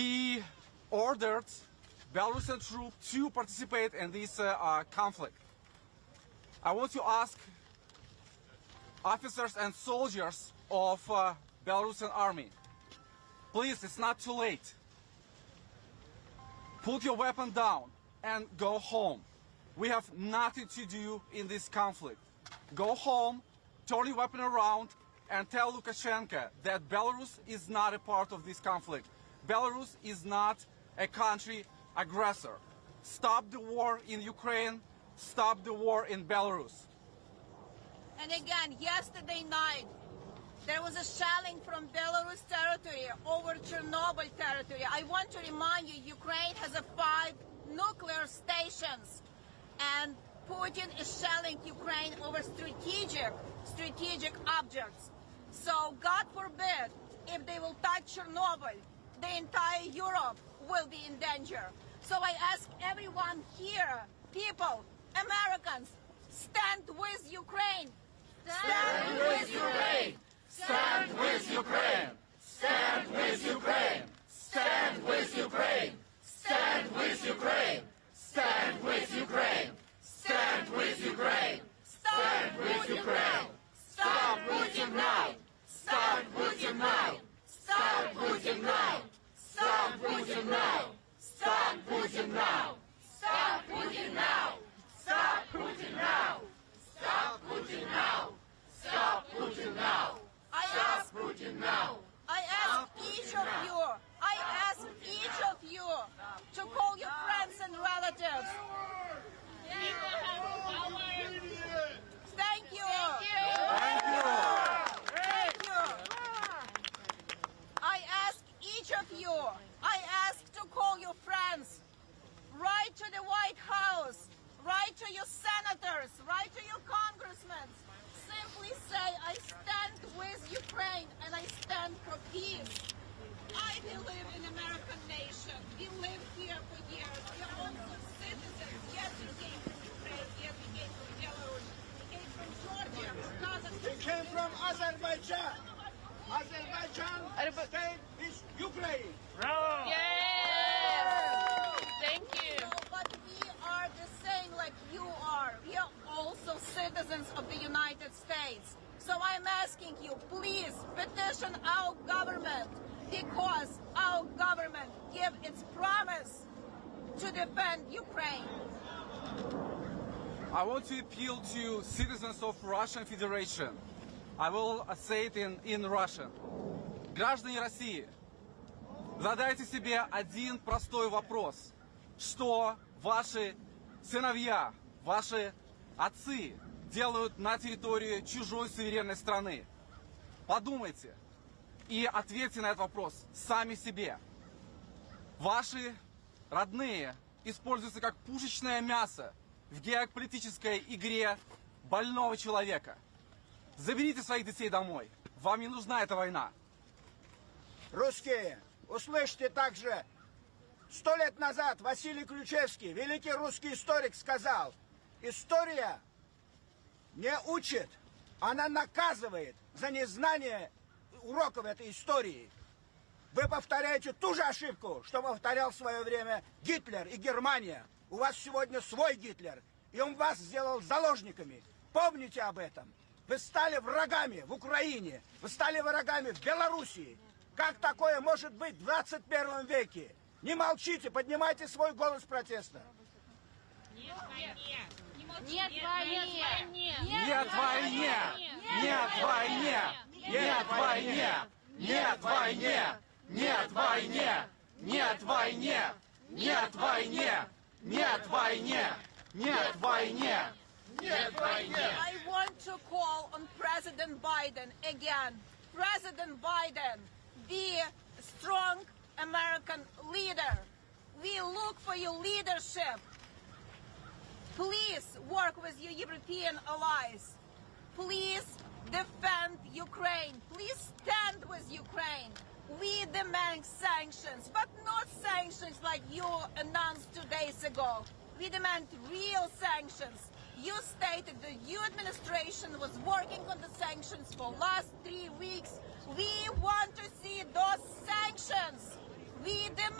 he ordered Belarusian troops to participate in this conflict. I want to ask officers and soldiers of Belarusian army, please, it's not too late. Put your weapon down and go home. We have nothing to do in this conflict. Go home, turn your weapon around, and tell Lukashenko that Belarus is not a part of this conflict. Belarus is not a country aggressor. Stop the war in Ukraine, stop the war in Belarus. And again, yesterday night, there was a shelling from Belarus territory over Chernobyl territory. I want to remind you, Ukraine has 5 nuclear stations, and Putin is shelling Ukraine over strategic objects. So God forbid, if they will touch Chernobyl, the entire Europe will be in danger. So I ask everyone here, people, Americans, stand with Ukraine. Stand with Ukraine! Stand with Ukraine! Stand with Ukraine! Stand with Ukraine! Stand with Ukraine! Stand with Ukraine! Stand with Ukraine! Stand with Ukraine! Stop Putin now! Stop Putin now! Stop Putin now! Stop Putin now! Stop Putin now! Stop Putin now! Stop Putin now! Stop Putin now! Stop Putin now! Stop Putin now! I ask each of you to call your friends and relatives. Thank you. Thank you. I ask each of you, I ask to call your friends, write to the White House, write to your senators, write to your congressmen. Simply say, I stand with Ukraine and I stand for peace. I believe in American nation. We live here for years. We are also citizens. Yes, we came from Ukraine. Yes, we came from Belarus. We came from Georgia, from Kazakhstan. We came from Azerbaijan. Azerbaijan state is Ukraine. Bravo! Yes! Thank you. So, but we are the same like you are. We are also citizens of the United States. So I'm asking you, please petition our government, because our government gave its promise to defend Ukraine. I want to appeal to citizens of Russian Federation. I will say it in Russian. Граждане России, задайте себе один простой вопрос. Что ваши сыновья, ваши отцы делают на территории чужой суверенной страны? Подумайте и ответьте на этот вопрос сами себе. Ваши родные используются как пушечное мясо в геополитической игре больного человека. Заберите своих детей домой. Вам не нужна эта война. Русские, услышьте также, 100 лет назад Василий Ключевский, великий русский историк, сказал: история не учит, она наказывает за незнание уроков этой истории. Вы повторяете ту же ошибку, что повторял в свое время Гитлер и Германия. У вас сегодня свой Гитлер, и он вас сделал заложниками. Помните об этом. Вы стали врагами в Украине, вы стали врагами в Белоруссии. Как такое может быть в 21 веке? Не молчите, поднимайте свой голос протеста. Нет войне! Нет войне! Нет войне! Нет войне! Нет войне! Нет войне! Нет войне! Нет войне! Нет войне! Нет войне! Нет войне! Нет войне! I want to call on President Biden again. President Biden, be a strong American leader. We look for your leadership. Please work with your European allies. Please defend Ukraine. Please stand with Ukraine. We demand sanctions, but not sanctions like you announced 2 days ago. We demand real sanctions. You stated the new administration was working on the sanctions for last 3 weeks. We want to see those sanctions. We demand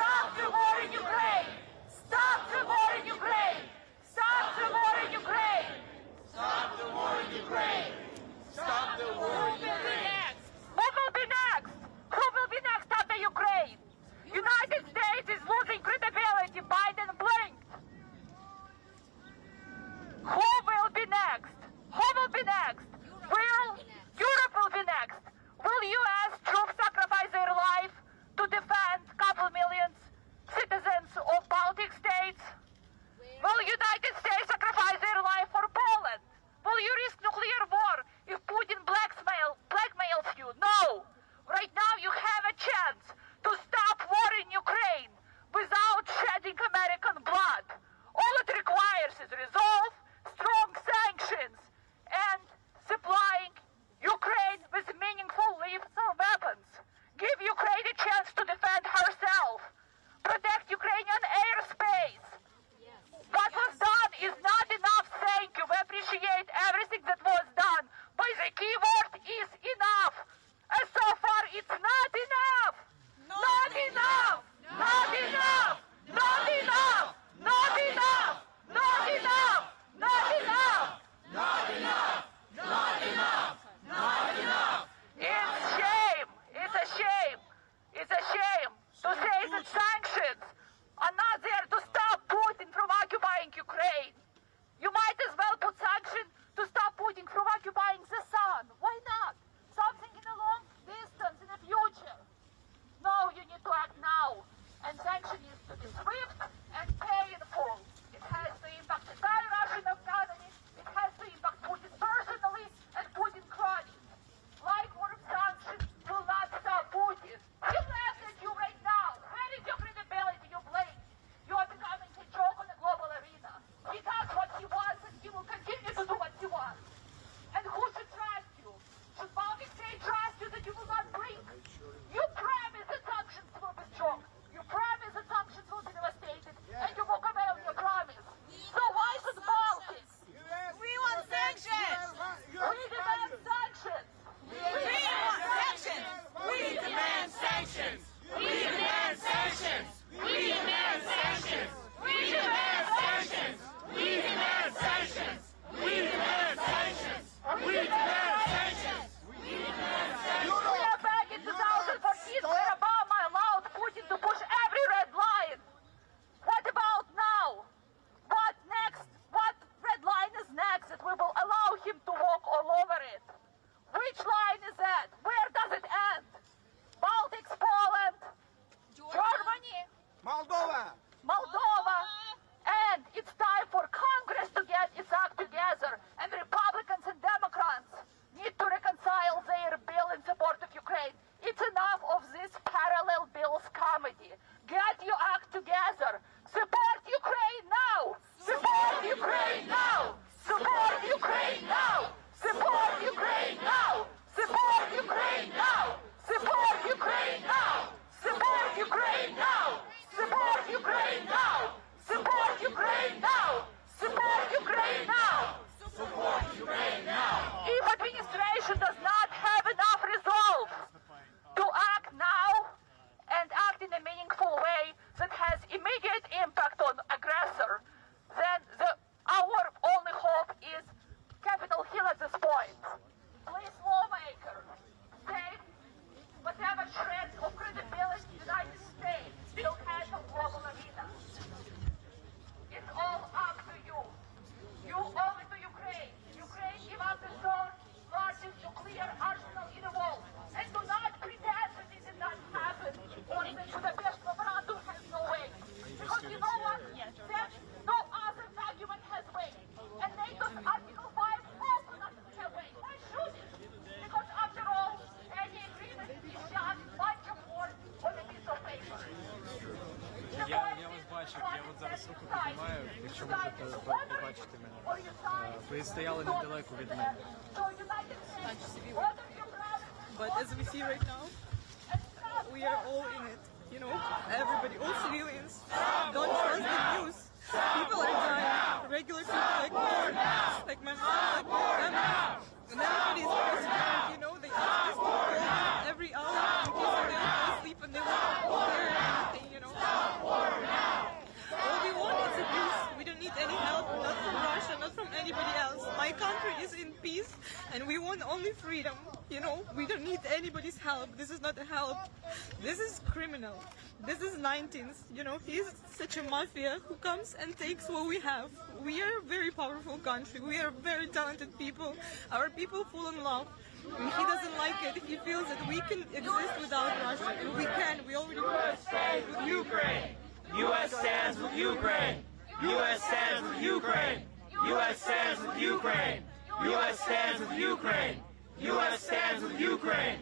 sanction needs to be swift and pay in full. It has to impact the entire Russian economy. It has to impact Putin personally and Putin cronies. Like-work sanctions will not stop Putin. He laughs at you right now. Where is your credibility, you blame? You are becoming a joke on the global arena. He does what he wants and he will continue to do what he wants. And who should trust you? Should Baltic State trust you that you will not blink? You promise that sanctions will be strong. You promise that sanctions will be devastated. And you walk away on your promise. So why should Baltic? We want sanctions! We demand sanctions! We want sanctions! We demand sanctions! We demand sanctions! We demand sanctions! We demand sanctions! We demand sanctions! We demand sanctions! We demand sanctions! We are back in 2014 where Obama allowed Putin to push every red line. What about now? What next? What red line is next that we will allow him to walk all over it? Which line is that? Where does it end? Baltics, Poland, Germany, Moldova. Moldova, and it's time for Congress to get its act together, and Republicans and Democrats need to reconcile their bill in support of Ukraine. It's enough of this parallel bills comedy. Get your act together. Support Ukraine now. Support Ukraine now. Support Ukraine now. Support Ukraine now. Support Ukraine now. Support Ukraine now. Support Ukraine now. Support Ukraine now. Support Ukraine now. Support Ukraine now. Support Ukraine now! If administration does not have enough resolve to act now and act in a meaningful way that has immediate impact on aggressor, then our only hope is Capitol Hill at this point. Please, lawmaker, save whatever shreds of credibility the United States still has on global arena. It's all up to you. You owe it to Ukraine. Ukraine give up the third largest nuclear arsenal in the world. And do not pretend that it did not happen or that Budapest memorandum has no weight. Because you know what? Then no other document has weight. And NATO's Article 5 also doesn't have weight. Why should it? Because after all, any agreement is just a bunch of words on a piece of paper. Я вас бачив, я от зараз руку піднімаю, якщо ви хочете побачити мене. Ви стояли недалеко від мене. But as we see right now, we are all in it. You know, everybody, all civilians, don't trust the news. People are dying. Regular people like my mom, like my family. And everybody is frustrated, you know, they ask us to call every hour in case they don't fall asleep and they won't hear anything, you know. All we want is a peace. We don't need any help, not from Russia, not from anybody else. My country is in peace and we want only freedom. You know, we don't need anybody's help. This is not a help. This is criminal. This is 19th. You know, he's such a mafia who comes and takes what we have. We are a very powerful country. We are very talented people. Our people fall in love. And he doesn't like it. He feels that we can exist without Russia. And we can. We already stands with Ukraine! U.S. stands with Ukraine! U.S. stands with Ukraine! U.S. stands with Ukraine! U.S. stands with Ukraine! U.S. stands with Ukraine!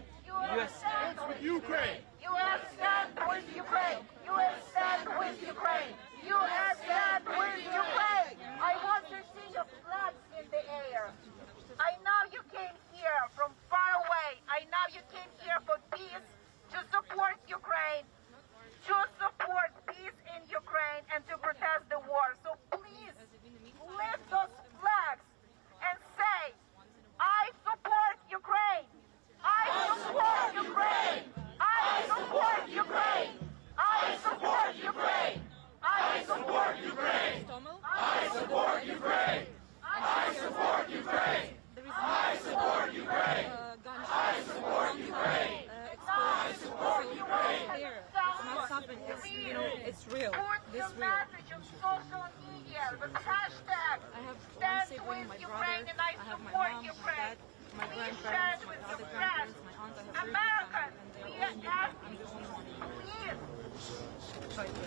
U.S. stands with Ukraine! U.S. stand with Ukraine! U.S. stand with Ukraine! U.S. stand with Ukraine! I want to see your flags in the air. I know you came here from far away. I know you came here for peace, to support Ukraine, to support peace in Ukraine and to protest the war. So please lift those flags and say, I support Ukraine! I support Ukraine! I support Ukraine! I support Ukraine! I support Ukraine! I support Ukraine! I support Ukraine! I support Ukraine! I support Ukraine! I support Ukraine. There, it's not something. It's, you know, it's real. This Put the real. message on social media with hashtag I have one Stand sibling, with my Ukraine brother. and I I have my support mom, my Ukraine. dad, my Please stand grandparents, my with other your grandparents, friends. my aunt. I have very big Americans, family, and we they're are all asking, I'm the only one please trying to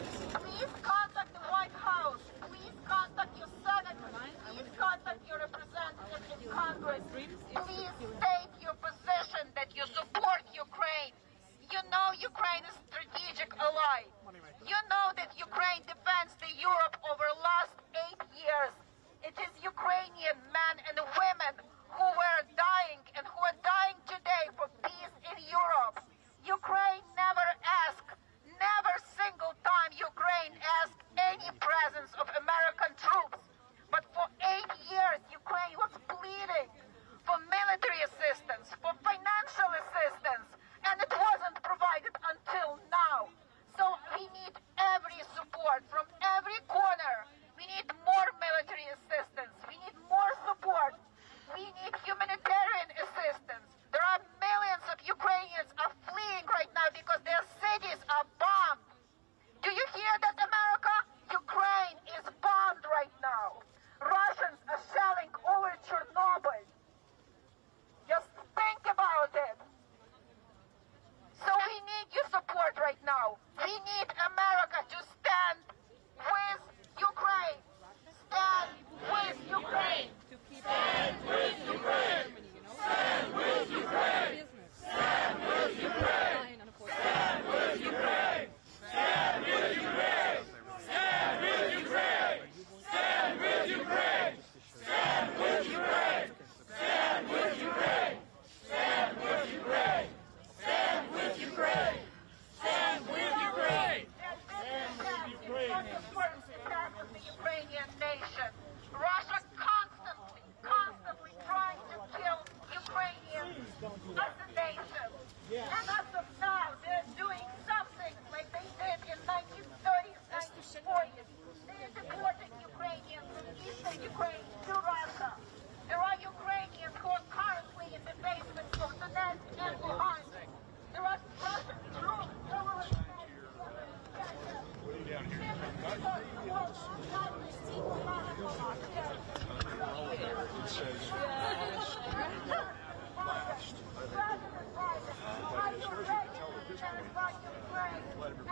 Ukrainian men and women who were dying and who are dying today for peace in Europe. Ukraine never asked, never single time Ukraine asked any presence of American troops. But for 8 years, Ukraine was pleading for military assistance, for financial assistance, and it wasn't provided until now. So we need every support from every corner. We need more military assistance. We need more support. We need humanitarian assistance. There are millions of Ukrainians are fleeing right now because their cities are bombed. Do you hear that, America? Ukraine is bombed right now. Russians are shelling over Chernobyl. Just think about it. So we need your support right now. We need America to stand with Ukraine. Stand with Ukraine. Stand with Ukraine. Stand with Ukraine. Stand with Ukraine. Stand with Ukraine. Stand with Ukraine. Stand with Ukraine. Stand with Ukraine. Stand with Ukraine. Stand with Ukraine. Stand with Ukraine. Stand with Ukraine. Stand with Ukraine. Of the Ukrainian nation. Russia constantly trying to kill Ukrainians as a nation. And as of now, they're doing something like they did in 1930s, 1940s. They're deporting Ukrainians from eastern Ukraine to Russia. There are Ukrainians who are currently in the basements of Donetsk and Luhansk. There are Russian troops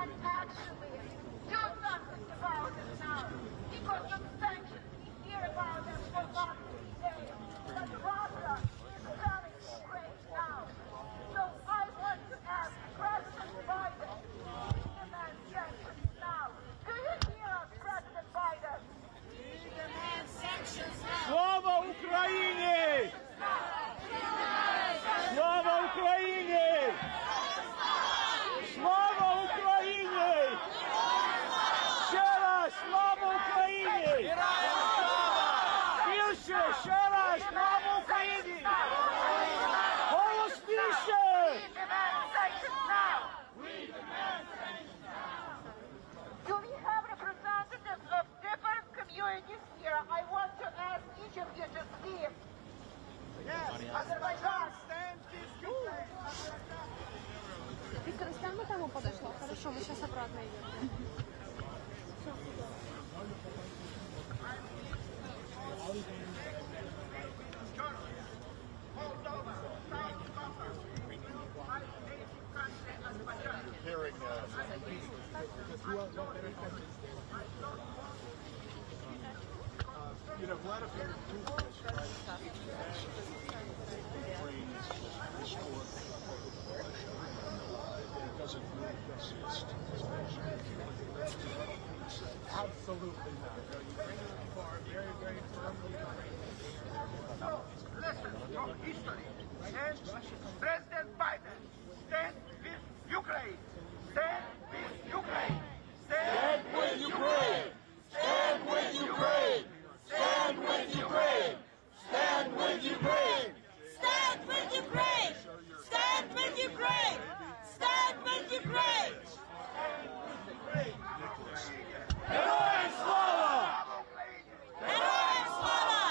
and actually do something about it now. Because of sanctions, we hear about them for last 3 days. But Russia is telling Ukraine now. So I want to ask President Biden to demand sanctions now. Do you hear us, President Biden? Demand sanctions now. Слава Україні! Слава Україні! Слава Україні! Ще раз, слава Україні! Більше, ще раз, слава Україні! Голосніше! Demand sanctions now. Do we have representatives of different communities here? I want to ask each of you to speak. Yes, Azerbaijan stands with Ukraine. Виктор, с кем тому подошло? Хорошо, мы сейчас обратно идем. Hearing, you know, Vladimir Putin is right. Ukraine is historic Russia. It doesn't really exist as a nation. Absolutely not. The Ukrainian people are very, very firmly So, listen from history. And President Biden, stand with Ukraine. Stand with Ukraine. Stand with Ukraine! Stand with Ukraine! Stand with Ukraine! Stand with Ukraine! Stand with Ukraine! Stand with Ukraine! Stand with Ukraine! Героям слава! Героям слава!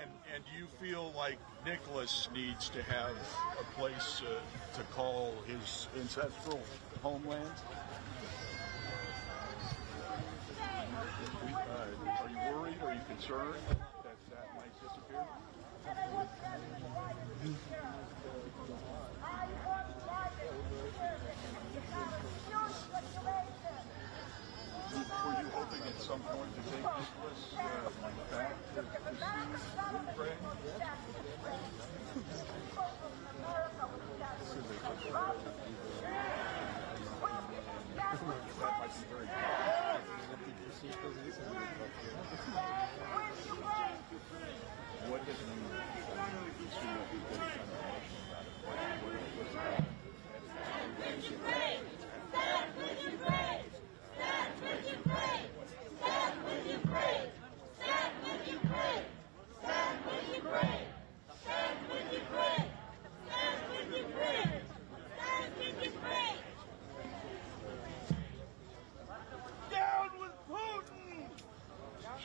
And do you feel like Nicholas needs to have a place to call his ancestral homeland? Are you worried? Are you concerned that that might disappear? Were you hoping at some point to take Nicholas back to Ukraine? That might be very With Ukraine!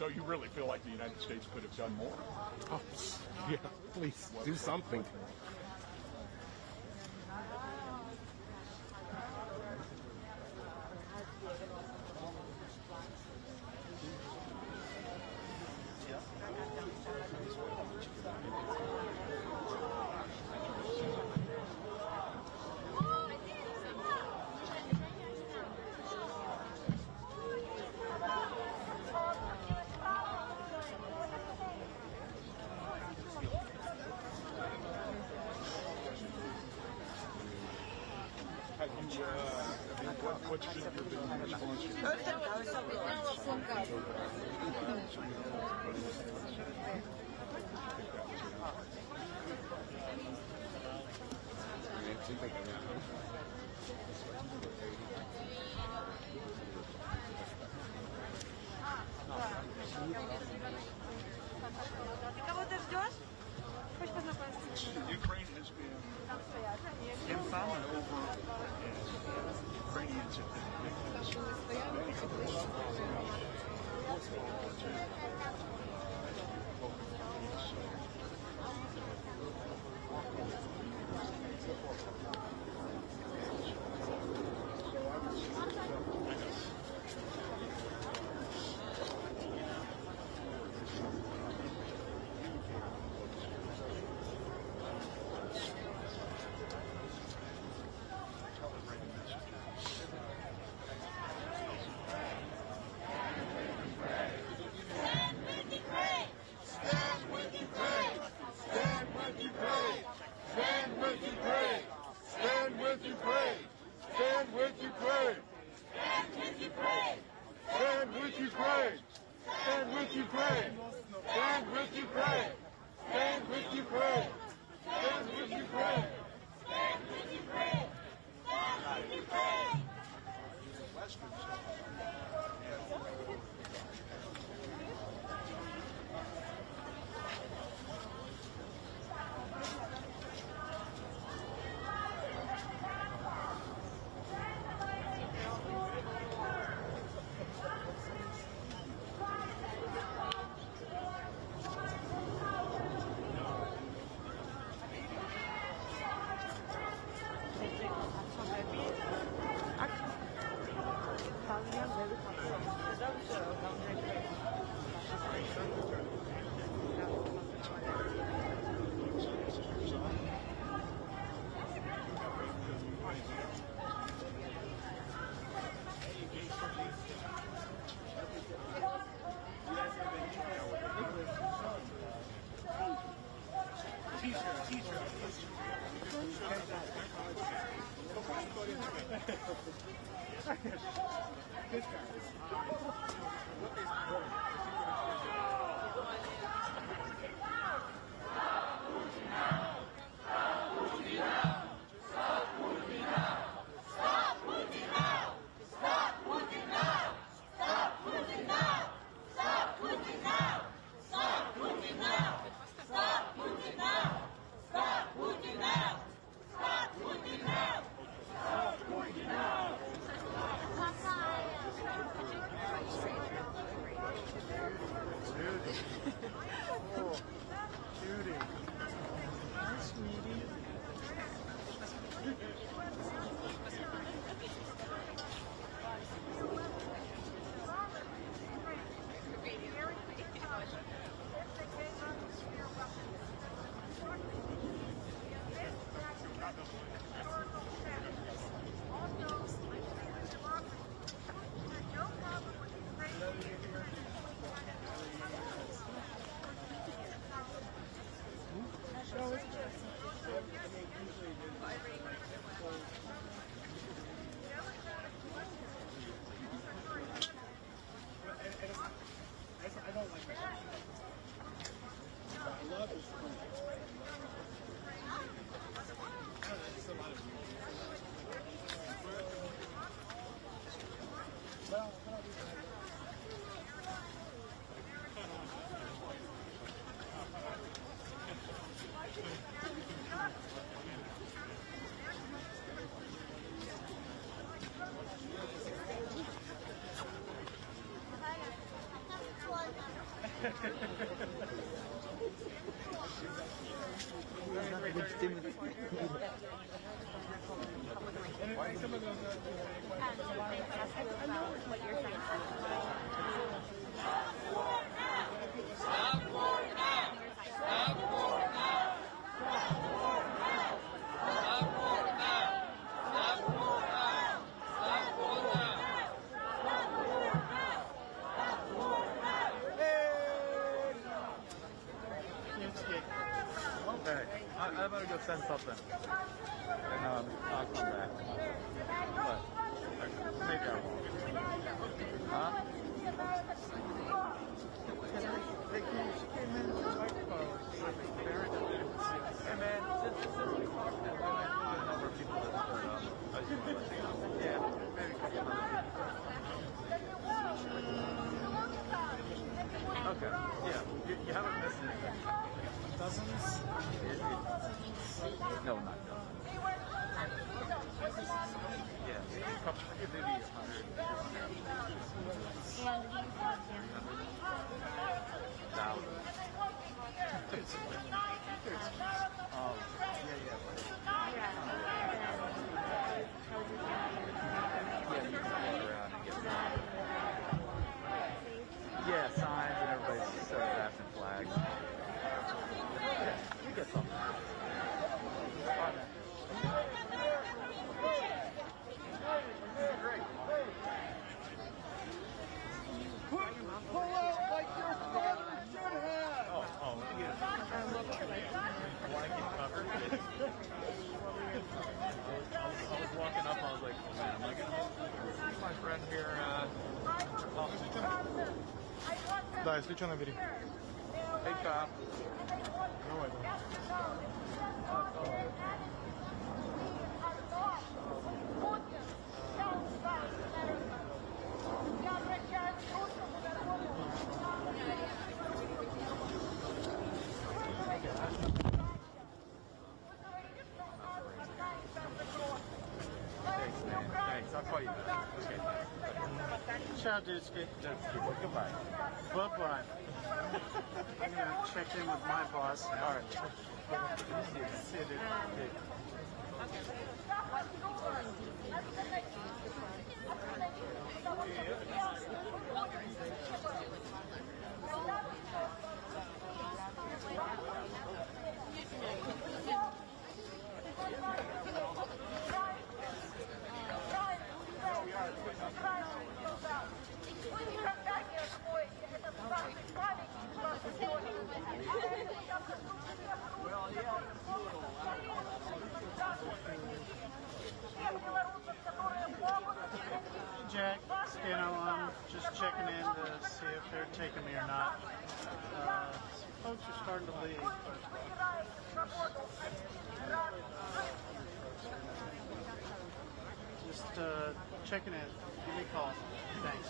So you really feel like the United States could have done more? Oh, yeah, please do something. What's been your response? Ты кого-то ждешь? Хочешь познакомиться? Ukraine has been inbound over, and Ukrainians have been Okay, I'm gonna go send something. And I'll come back. But maybe I won't. Huh? Hey, she came in with the microphone. Hey man, just talking and then I knew a number of people that showed up. Yeah, maybe a couple of Okay, yeah, you haven't missed anything. Dozens? No, not dozens. Yeah, a couple, maybe 100. Thousands. Oh, yeah. Yeah, you can walk around and get signs. Yeah, signs and everybody's passing flags. Yeah, you get something. Great. Pull out like your father should have! Yeah. I want to get covered. I was walking up, I was like, oh man, am I going to see my friend here? Да, если что, набери. Hey, cop. Давай. Thanks, man. Thanks. I'll call you back. Okay. Ciao, Dusky. Goodbye. Bye-bye. I'm going to check in with my boss. All right. See you, dude. Jack, you know, I'm just checking in to see if they're taking me or not. Some folks are starting to leave. Just checking in. Give me a call. Thanks.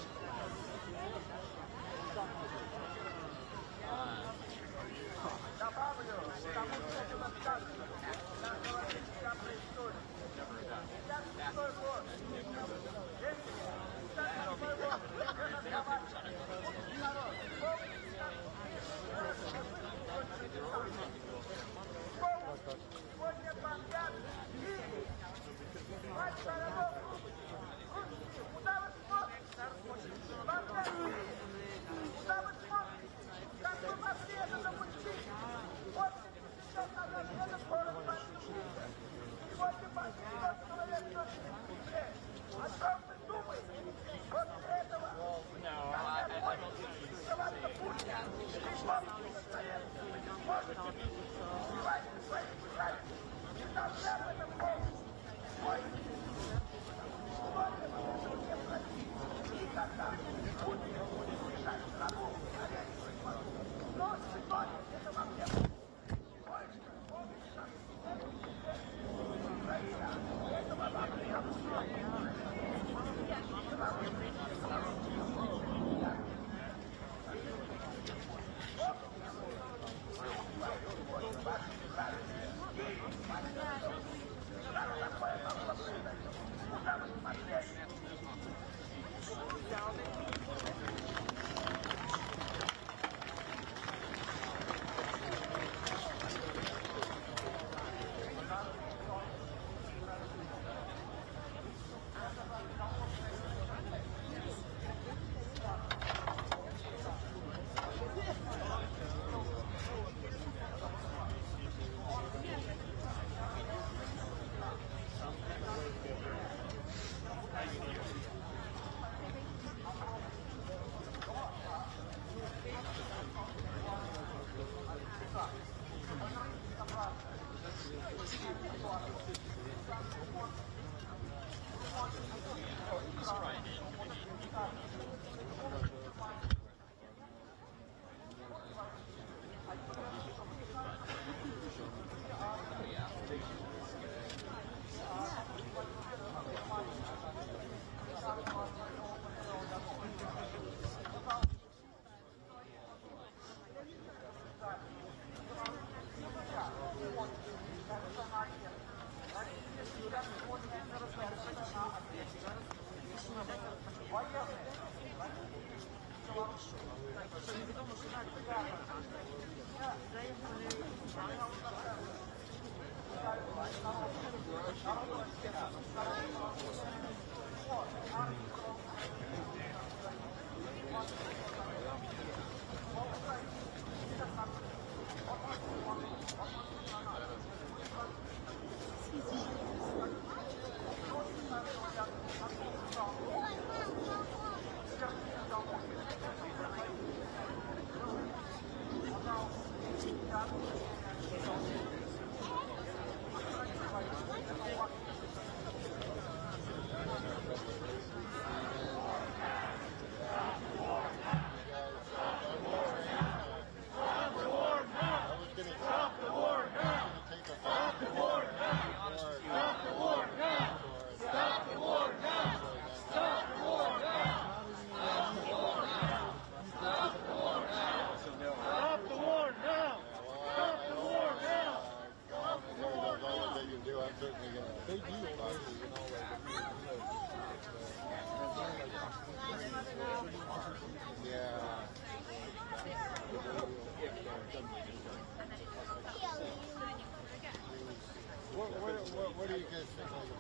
What do you guys think about the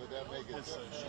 would that make a difference?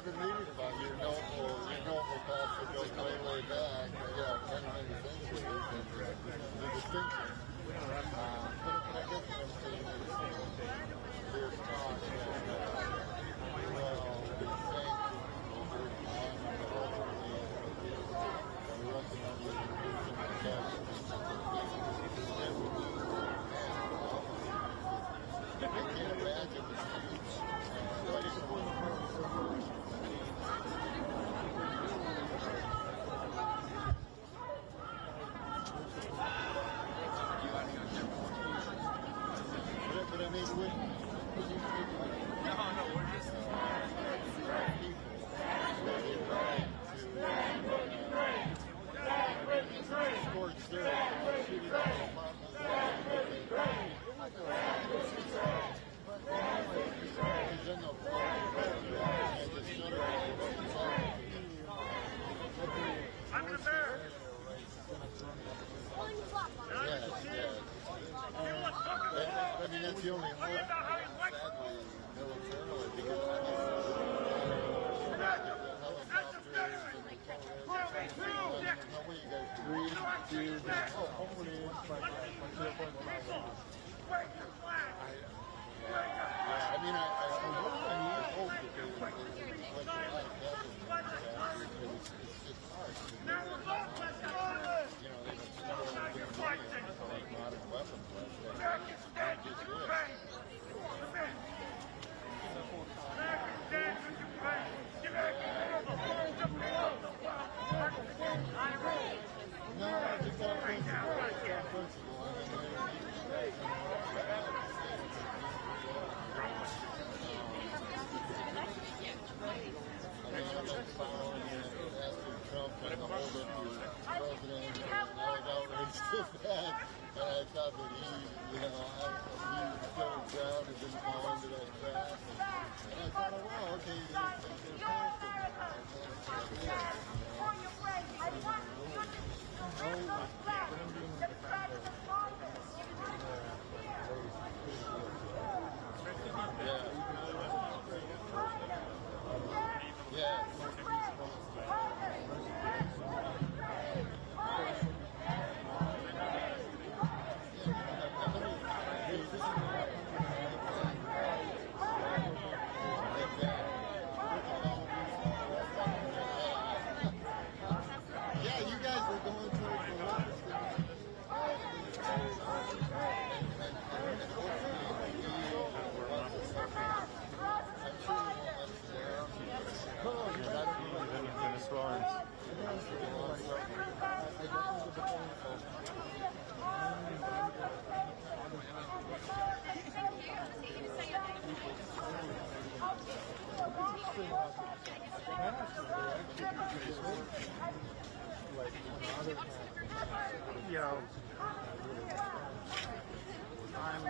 I've been reading about your noble pastor goes way, way back. Yeah, kind of many centuries and the distinction. But I guess what I'm saying is there's talk that, well, the sanctions over time and ultimately the rest of the Christian Catholic so bad. And I thought that he, you know, he still drowned and didn't fall into that trap. And I thought, oh, well, okay, they're past it. Yo, I'm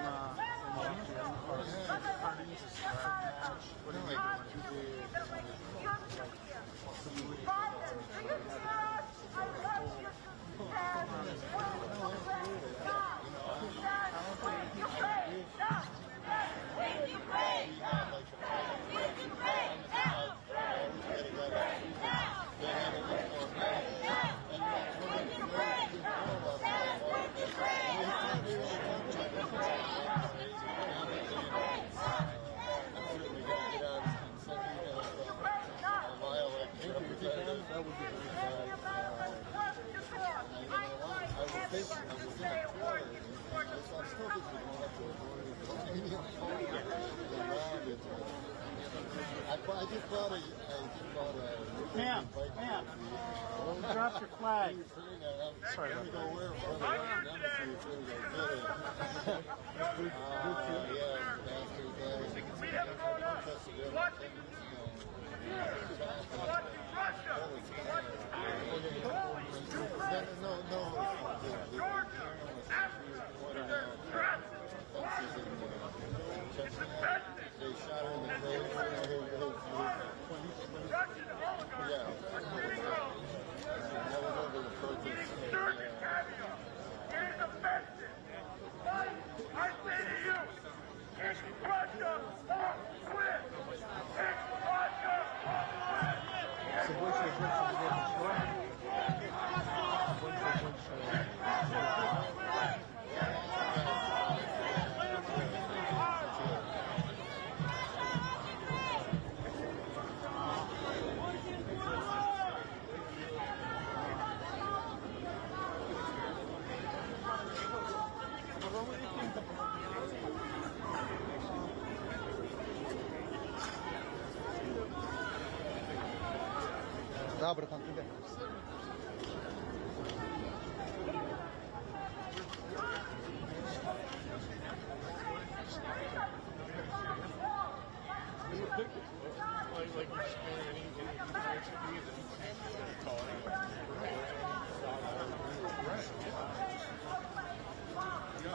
I just bought a Ma'am, drop your flag. Sorry, let me go where we have grown up watching Russia. No. Georgia, after their threats. It's the best thing. They shot her in the face. Russian oligarchs are sitting around eating surgeon caviar. It is offensive. But I say to you, it's Russia or quit. It's Russia or quit. Да, братан, туда.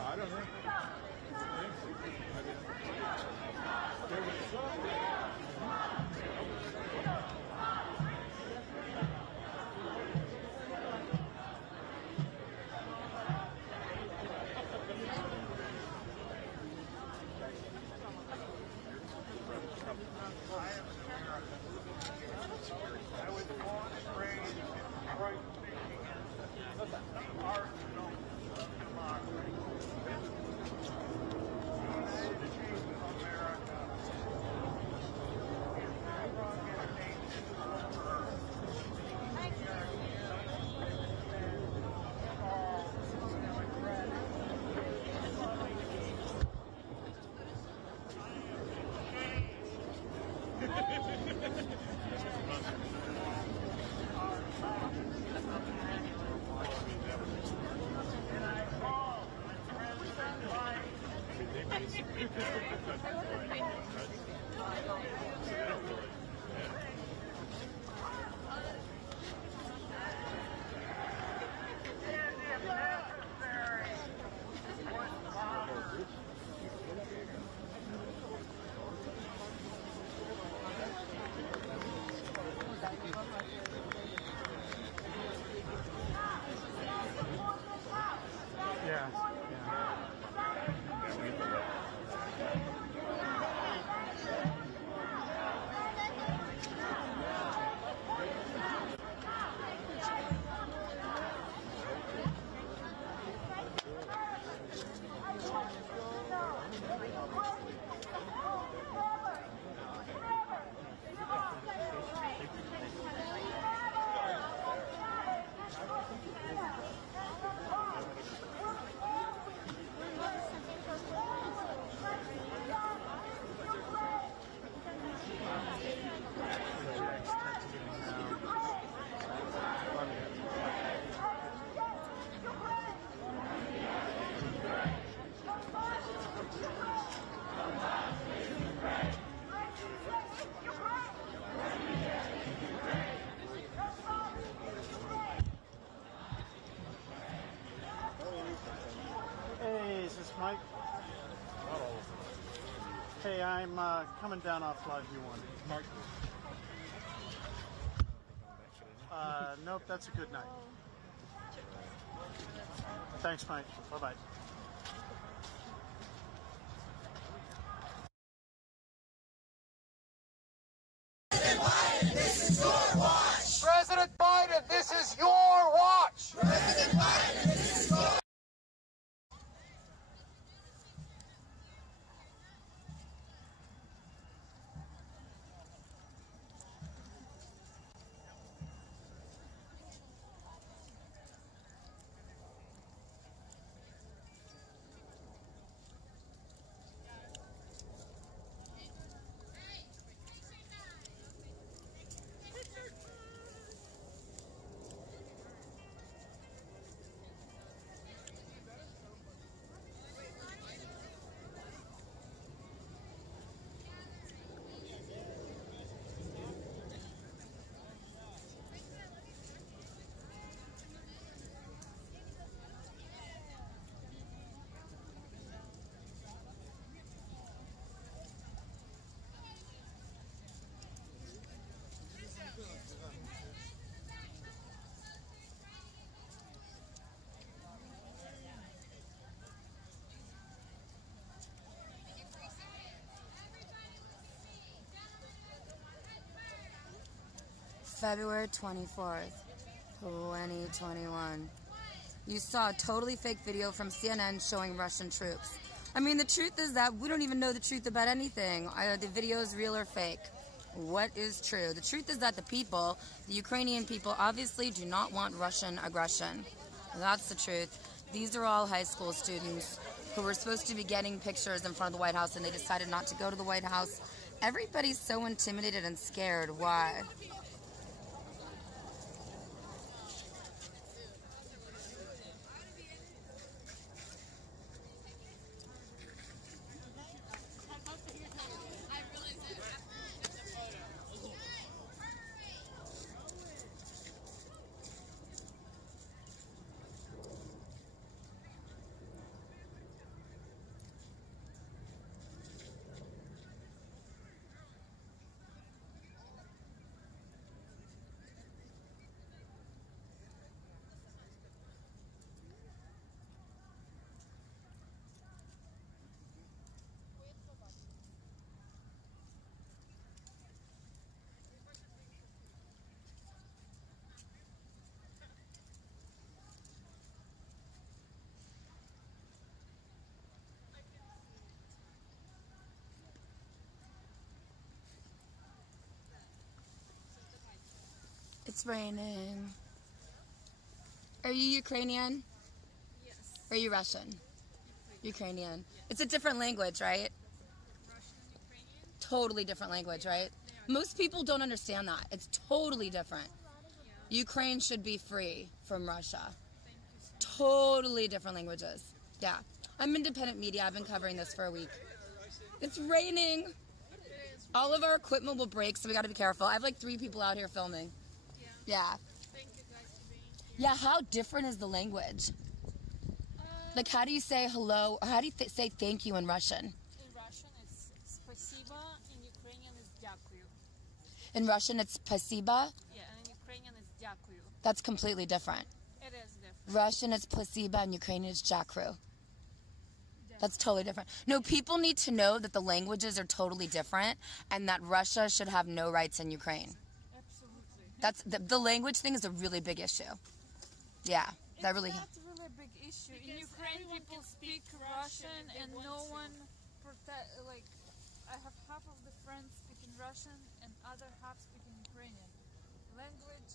I don't know. I was born and raised in I'm coming down off Lodgeview 1. Nope, that's a good night. Thanks, Mike. Bye-bye. President Biden, this is your watch. President Biden, this is your February 24th, 2021. You saw a totally fake video from CNN showing Russian troops. I mean, the truth is that we don't even know the truth about anything. The video is real or fake. What is true? The truth is that the people, the Ukrainian people, obviously do not want Russian aggression. That's the truth. These are all high school students who were supposed to be getting pictures in front of the White House, and they decided not to go to the White House. Everybody's so intimidated and scared. Why? It's raining. Are you Ukrainian? Yes. Or are you Russian? Ukrainian. It's a different language, right? Totally different language, right? Most people don't understand that. It's totally different. Ukraine should be free from Russia. Totally different languages. Yeah. I'm independent media. I've been covering this for a week. It's raining. All of our equipment will break, so we got to be careful. I have like 3 people out here filming. Yeah. Thank you guys for being here. Yeah, how different is the language? Like, how do you say hello, or how do you say thank you in Russian? In Russian, it's spasiba. In Ukrainian, it's дякую. In Russian, it's spasiba. Yeah, and in Ukrainian, it's дякую. That's completely different. It is different. Russian, it's spasiba, and Ukrainian, it's дякую. That's totally different. No, people need to know that the languages are totally different, and that Russia should have no rights in Ukraine. Absolutely. That's the language thing is a really big issue. Yeah, that really. It's not really a big issue. In Ukraine, people speak Russian, and no one like. I have half of the friends speaking Russian, and other half speaking Ukrainian. Language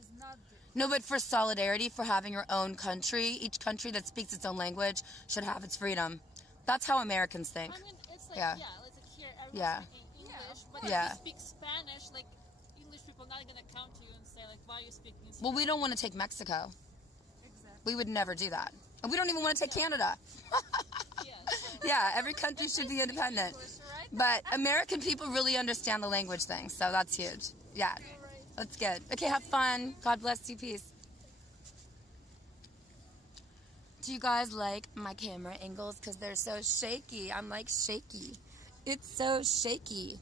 is not different. No, but for solidarity, for having your own country, each country that speaks its own language should have its freedom. That's how Americans think. I mean, it's like, Yeah. like here, everyone's Yeah. speaking English, but Yeah. if you speak Spanish, like, English people not gonna come to you and say, like, why are you speaking Spanish? Well, we don't want to take Mexico. Exactly. We would never do that. And we don't even want to take Canada. Yeah, every country should be independent. But American people really understand the language thing, so that's huge. Yeah, that's good. Okay, have fun. God bless you. Peace. Do you guys like my camera angles? Because they're so shaky. I'm like shaky. It's so shaky.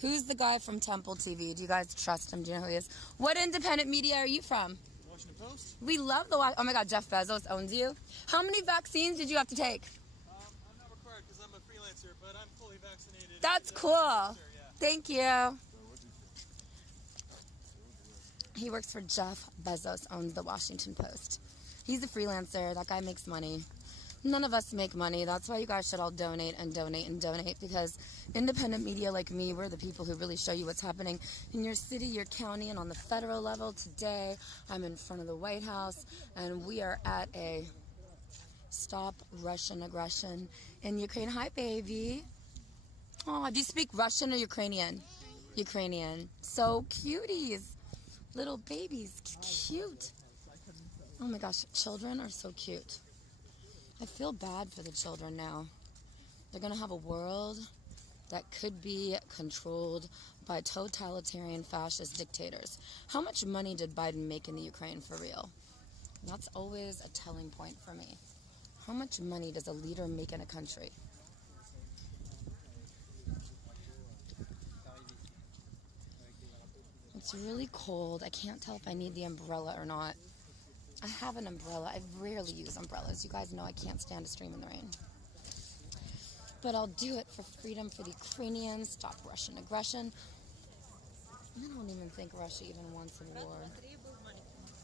Who's the guy from Temple TV? Do you guys trust him? Do you know who he is? What independent media are you from? Washington Post. We love the Oh my God, Jeff Bezos owns you. How many vaccines did you have to take? I'm not required because I'm a freelancer, but I'm fully vaccinated. That's cool. Thank you. He works for Jeff Bezos, owns the Washington Post. He's a freelancer. That guy makes money. None of us make money. That's why you guys should all donate and donate and donate, because independent media like me, we're the people who really show you what's happening in your city, your county, and on the federal level. Today, I'm in front of the White House, and we are at a Stop Russian Aggression in Ukraine. Hi, baby. Oh, do you speak Russian or Ukrainian? Ukrainian. So cuties. Little babies. Cute. Oh my gosh, children are so cute. I feel bad for the children now. They're going to have a world that could be controlled by totalitarian fascist dictators. How much money did Biden make in the Ukraine for real? That's always a telling point for me. How much money does a leader make in a country? It's really cold. I can't tell if I need the umbrella or not. I have an umbrella. I rarely use umbrellas. You guys know I can't stand to stream in the rain. But I'll do it for freedom for the Ukrainians. Stop Russian aggression. I don't even think Russia even wants a war.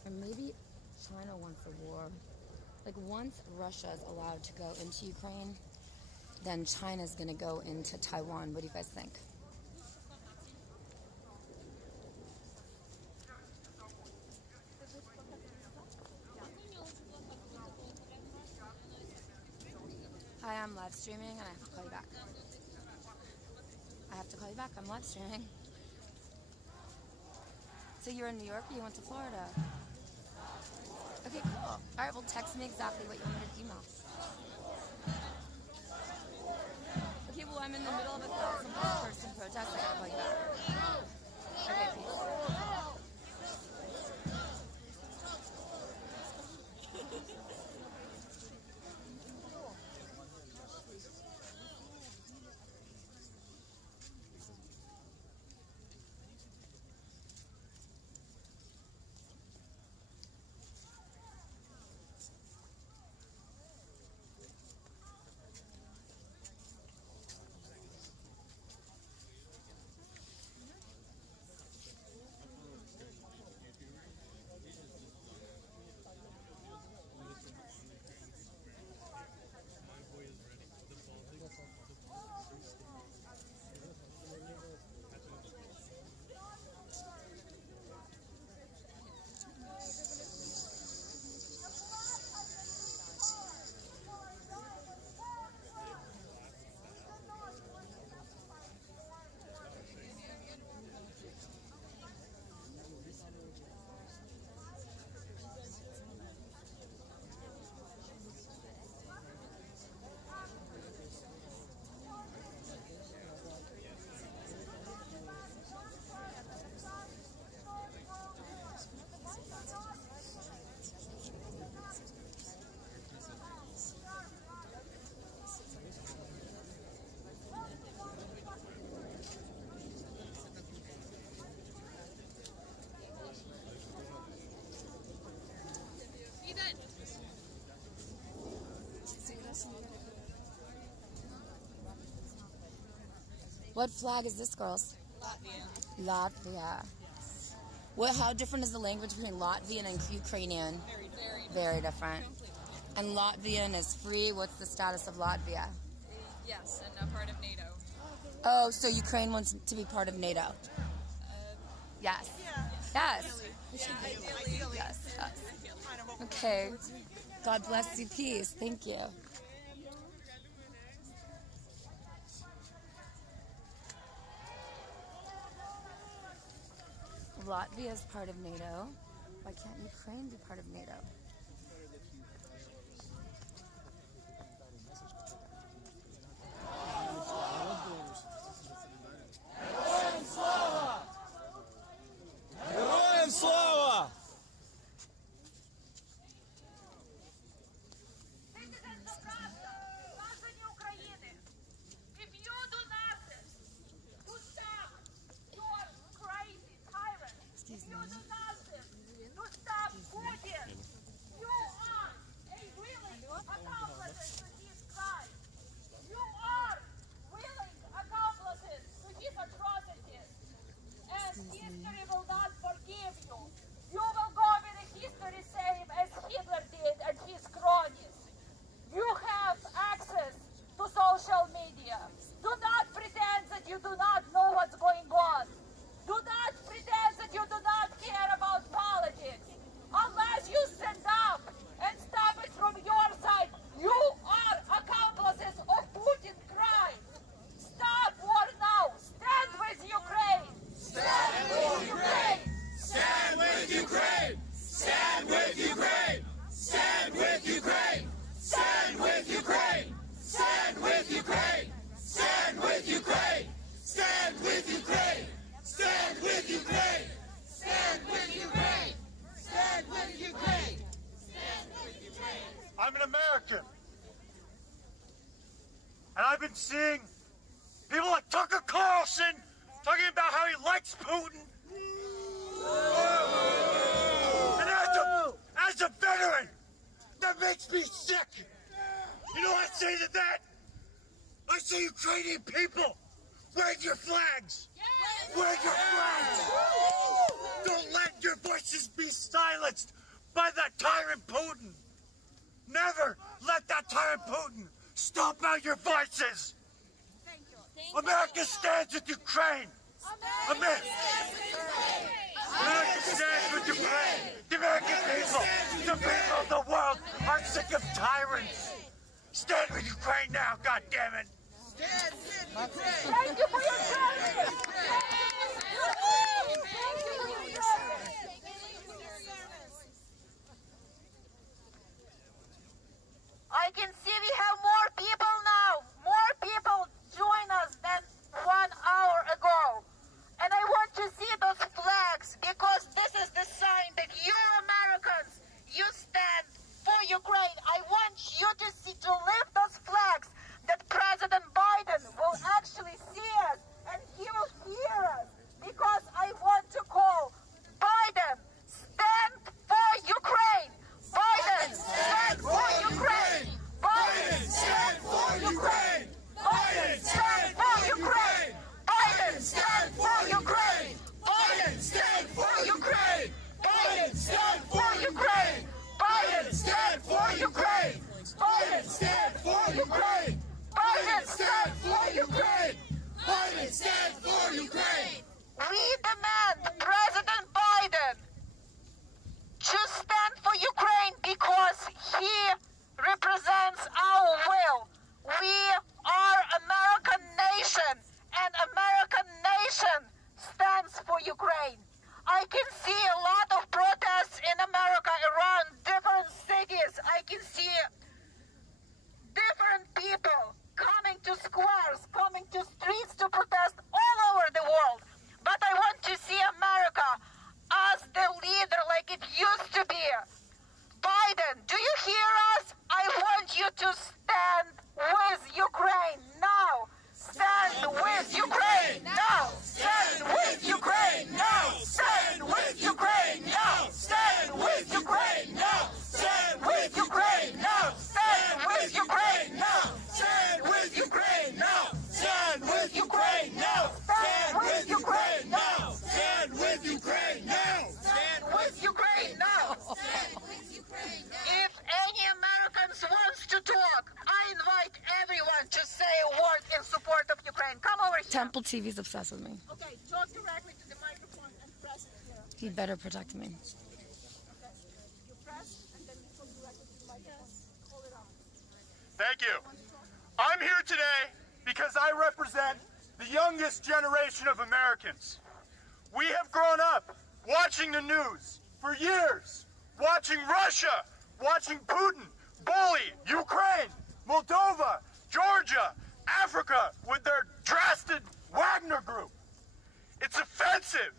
Or maybe China wants a war. Like, once Russia is allowed to go into Ukraine, then China's going to go into Taiwan. What do you guys think? Hi, I'm live streaming and I have to call you back. I have to call you back. I'm live streaming. So you're in New York or you went to Florida? Okay, cool. All right, well, text me exactly what you want me to email. Okay, well, I'm in the middle of a 1,000-person protest. I gotta call you back. Okay, peace. What flag is this, girls? Latvia. Latvia. What? How different is the language between Latvian and Ukrainian? Very, very different. Very different. And Latvian is free. What's the status of Latvia? Yes, and a part of NATO. Oh, so Ukraine wants to be part of NATO? Yes. Yes. Ideally. Yes. Yes. Okay. God bless you. Peace. Thank you. Latvia is part of NATO. Why can't Ukraine be part of NATO? Героям слава! Граждані України, if you do not Ukrainian people, wave your flags! Wave your flags! Don't let your voices be silenced by that tyrant Putin! Never let that tyrant Putin stomp out your voices! America stands with Ukraine! America stands with Ukraine! The American people, the people of the world are sick of tyrants! Stand with Ukraine now, goddammit! Stand with Ukraine! Thank you for your service! I can see we have more people now. More people join us than 1 hour ago. And I want to see those flags because this is the sign that you Americans, you stand for Ukraine. I want you to see, to lift those flags that President Biden will actually see us and he will hear us because I want to call Biden, stand for Ukraine. Biden, stand for Ukraine. Biden, stand for Ukraine. Biden, stand for Ukraine. Biden, stand for Ukraine. Biden, stand for Ukraine. Biden, stand for Ukraine. Biden, stand for Ukraine. Biden, stand for Ukraine. Biden, stand for Ukraine. Biden, stand for Ukraine. We demand President Biden to stand for Ukraine because he represents our will. We are American nation, and American nation stands for Ukraine. I can see a lot of protests in America around different cities. I can see different people coming to squares, coming to streets to protest all over the world. But I want to see America as the leader like it used to be. Biden, do you hear us? I want you to stand with Ukraine now. Stand with Ukraine now. Stand with Ukraine now. Stand with Ukraine now. Stand with Ukraine now. Stand with Ukraine now. Stand with Ukraine now. Stand with Ukraine now. Stand with Ukraine now. Stand with Ukraine now. Stand with Ukraine now. Stand with Ukraine now. If any Americans wants to talk, I invite everyone to say a word in support of Ukraine. Come over here. Temple TV's obsessed with me. Okay, talk directly to the microphone and press it here. He better protect me. Okay. You press and then you talk directly to the microphone. Hold it on. Thank you. I'm here today because I represent the youngest generation of Americans. We have grown up watching the news for years, watching Russia, watching Putin bully Ukraine, Moldova, Georgia, Africa with their drastic Wagner group. It's offensive.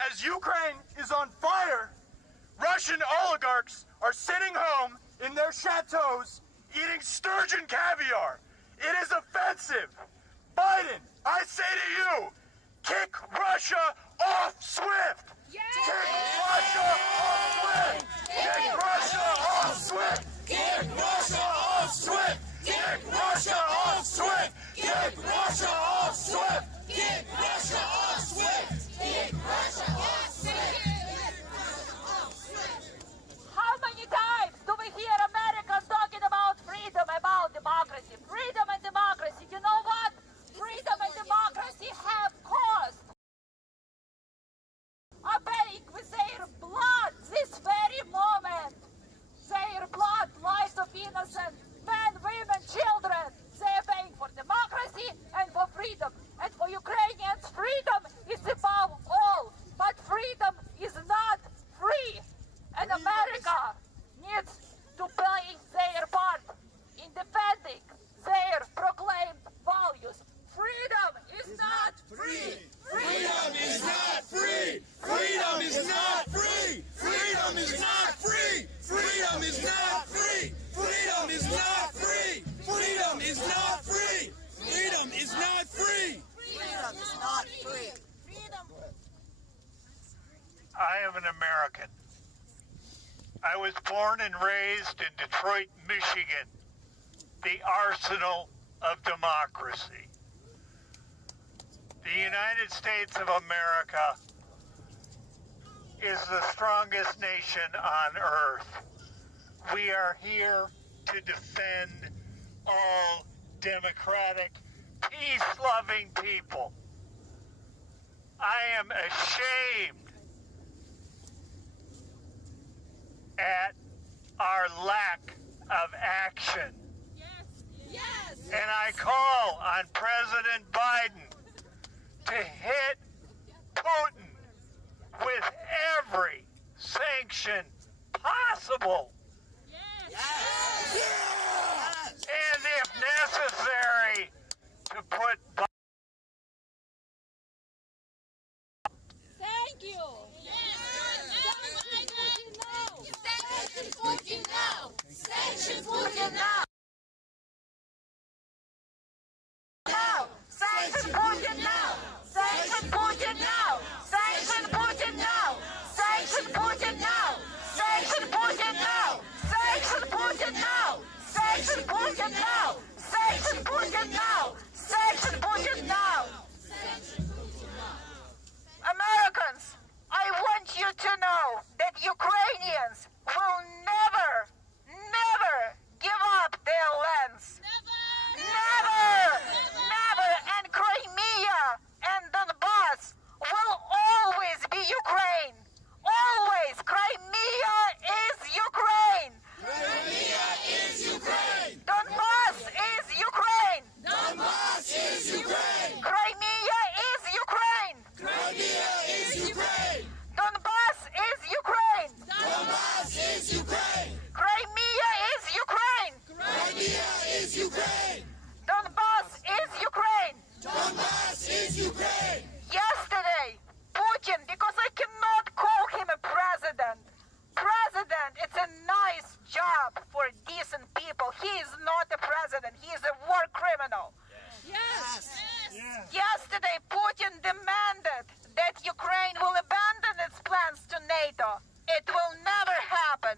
As Ukraine is on fire, Russian oligarchs are sitting home in their chateaus eating sturgeon caviar. It is offensive. Biden, I say to you, kick Russia off SWIFT. Kick Russia off SWIFT. Kick Russia off SWIFT. Kick Russia off SWIFT. Kick Russia off SWIFT. Kick Russia off SWIFT. Kick Russia off SWIFT. Kick Russia off SWIFT. How many times do we hear Americans talking about freedom, about democracy? Freedom and democracy. You know what? Freedom and democracy have cost. Are paying with their blood this very moment. Their blood, lives of innocent men, women, children. They are paying for democracy and for freedom. And for Ukrainians, freedom is above all. But freedom is not free. And America needs to play their part in defending their proclaimed values. Freedom is not free. Freedom is not free. Freedom is not free. Freedom is not free. Freedom is not free. Freedom is not free. Freedom is not free. Freedom is not free. Freedom is not free. Freedom. I am an American. I was born and raised in Detroit, Michigan, the arsenal of democracy. The United States of America is the strongest nation on earth. We are here to defend all democratic, peace-loving people. I am ashamed at our lack of action. Yes. And I call on President Biden to hit Putin with every sanction possible. And if necessary, to put Thank you. Sanction Putin now. Sanction Putin now. Sanction Putin now! Sanction Putin now! Sanction Putin now! Sanction Putin now! Sanction Putin now! Sanction Putin now! Sanction Putin now! Sanction Putin now! Sanction Putin now! Americans, I want you to know that Ukrainians will never, never give up their lands. Never! Never! And Crimea and Donbass will always be Ukraine. Always! Crimea is Ukraine! Crimea is Ukraine! Donbass is Ukraine! Donbass is Ukraine! Crimea is Ukraine! Crimea is Ukraine! Donbass is Ukraine! Donbass is Ukraine! Crimea is Ukraine! Crimea is Ukraine! Donbass is Ukraine! Donbass is Ukraine! Yesterday, Putin, because I cannot call him a president. President, it's a nice job for decent people. He is not a president. He is a war criminal. Yes. Yesterday, Putin demanded that Ukraine will abandon its plans to NATO. It will never happen.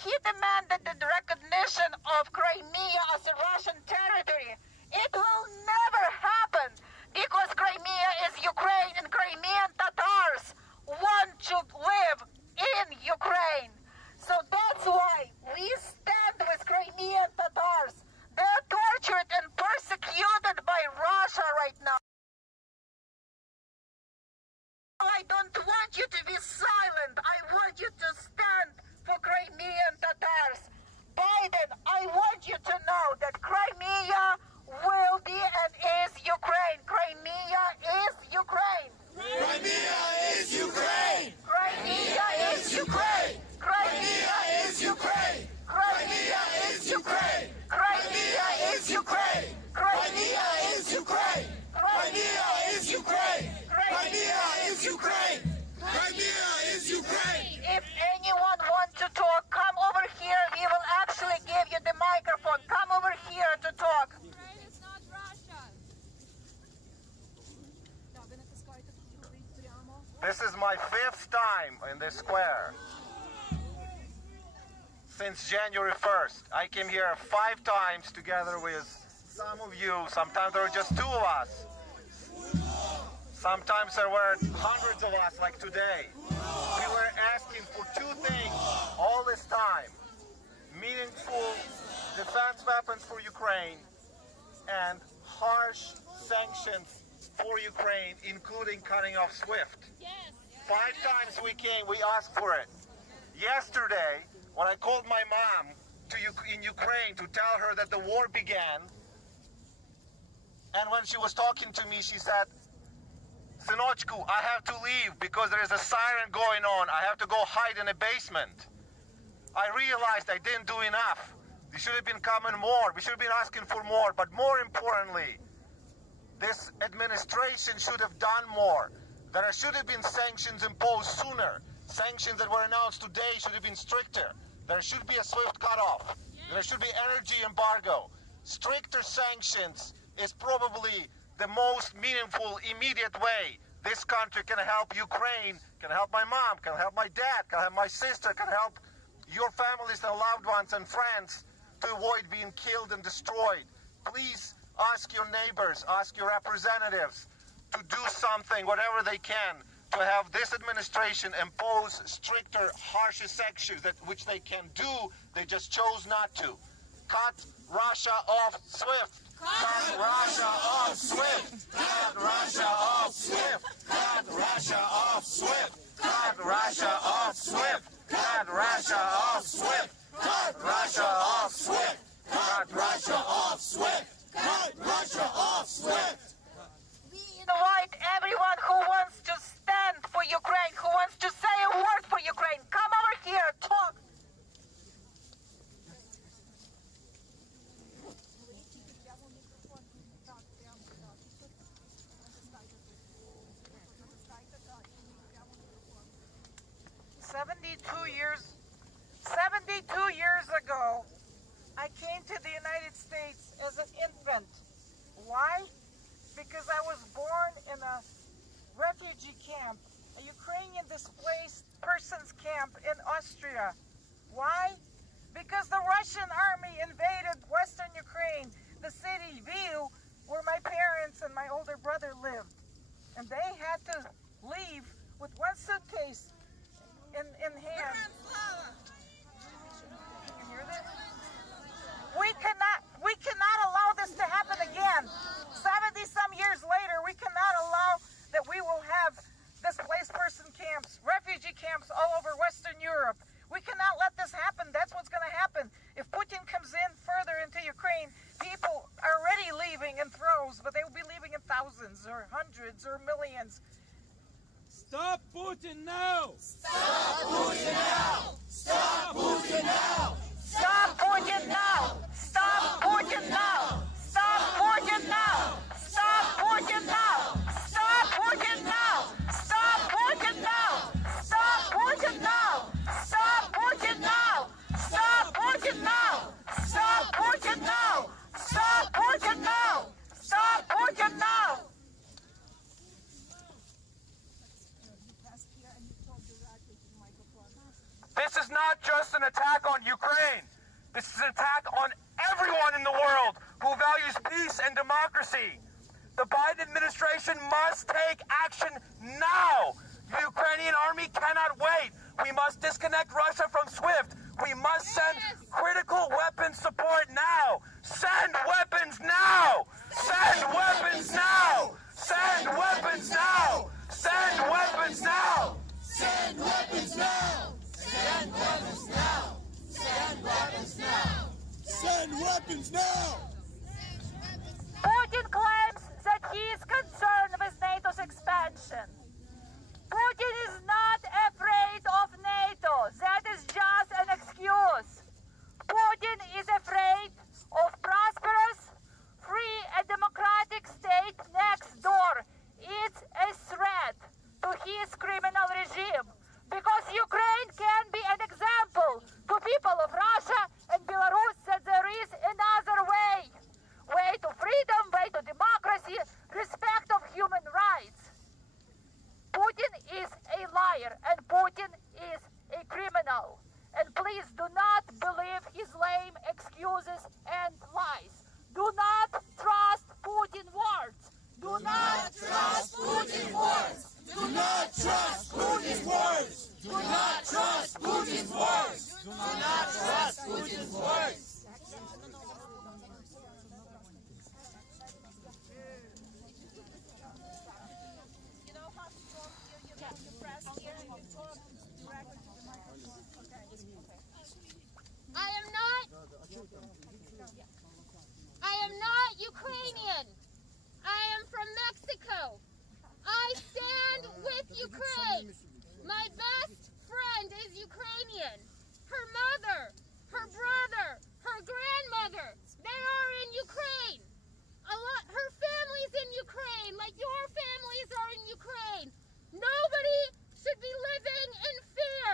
He demanded the recognition of Crimea as a Russian territory. It will never happen because Crimea is Ukraine and Crimean Tatars want to live in Ukraine. So that's why we stand with Crimean Tatars. They're tortured and persecuted by Russia right now. I don't want you to be silent. I want you to stand for Crimean Tatars. Biden, I want you to know that Crimea will be and is Ukraine. Crimea is Ukraine. Crimea is Ukraine! Crimea is Ukraine. Crimea is Ukraine! Crimea is Ukraine! Crimea is Ukraine! Crimea is Ukraine! Crimea is Ukraine! Crimea is Ukraine! Crimea is Ukraine! If anyone wants to talk, come over here. We will actually give you the microphone. Come over here to talk. This is my 5th time in this square. Since January 1st. I came here 5 times together with some of you. Sometimes there were just 2 of us. Sometimes there were hundreds of us, like today. We were asking for 2 things all this time. Meaningful defense weapons for Ukraine and harsh sanctions for Ukraine, including cutting off SWIFT. 5 times we came, we asked for it. Yesterday, when I called my mom in Ukraine to tell her that the war began, and when she was talking to me, she said, "Synochku, I have to leave because there is a siren going on. I have to go hide in a basement." I realized I didn't do enough. We should have been coming more. We should have been asking for more. But more importantly, this administration should have done more. There should have been sanctions imposed sooner. Sanctions that were announced today should have been stricter. There should be a SWIFT cutoff. There should be energy embargo. Stricter sanctions is probably the most meaningful, immediate way this country can help Ukraine, can help my mom, can help my dad, can help my sister, can help your families and loved ones and friends to avoid being killed and destroyed. Please Ask your neighbors, ask your representatives to do something, whatever they can, to have this administration impose stricter, harsher sanctions that which they can do. They just chose not to. Cut Russia off SWIFT. Cut Russia off SWIFT. Cut Russia off SWIFT. Cut Russia off SWIFT. Cut Russia off SWIFT. Cut Russia off SWIFT. Cut Russia off SWIFT. Cut Russia off SWIFT. Cut Russia off SWIFT. We invite everyone who wants to stand for Ukraine, who wants to say a word for Ukraine. Come over here, talk. "72 years ago, I came to the United States as an infant. Why? Because I was born in a refugee camp, a Ukrainian displaced persons camp in Austria. Why? Because the Russian army invaded Western Ukraine, the city Lviv, where my parents and my older brother lived. And they had to leave with one suitcase in hand." Can you hear this? We cannot allow this to happen again. 70-some years later, we cannot allow that we will have displaced person camps, refugee camps all over Western Europe. We cannot let this happen. That's what's going to happen. If Putin comes in further into Ukraine, people are already leaving in droves, but they will be leaving in thousands or hundreds or millions. Stop Putin now! Stop Putin now! Stop Putin now! Stop Putin now! Stop Putin now! Stop Putin now! Stop Putin now! Stop Putin now! Stop Putin now! Stop Putin now! Stop Putin now! Stop Putin now! Stop Putin now! Stop Putin now! Stop Putin now! This is not just an attack on Ukraine. This is an attack on everyone in the world who values peace and democracy. The Biden administration must take action now. The Ukrainian army cannot wait. We must disconnect Russia from SWIFT. We must send critical weapons support now. Send weapons now. Send weapons now. Send weapons now. Send weapons now. Send weapons now! Send weapons now! Send weapons now! Send weapons now! Putin claims that he is concerned with NATO's expansion. Putin is not afraid of NATO. That is just an excuse. Putin is afraid of prosperous, free and democratic state next door. It's a threat to his criminal regime. Because Ukraine can be an example to people of Russia and Belarus that there is another way. Way to freedom, way to democracy, respect of human rights. Putin is a liar and Putin is a criminal. And please do not believe his lame excuses and lies. Do not trust Putin's words. Do not trust Putin's words. Do not trust Putin's words! Do not trust Putin's words! Do not trust Putin's words! I am not Ukrainian. I am from Mexico. I stand with Ukraine. My best friend is Ukrainian. Her mother, her brother, her grandmother, they are in Ukraine. Her family's in Ukraine, like your families are in Ukraine. Nobody should be living in fear.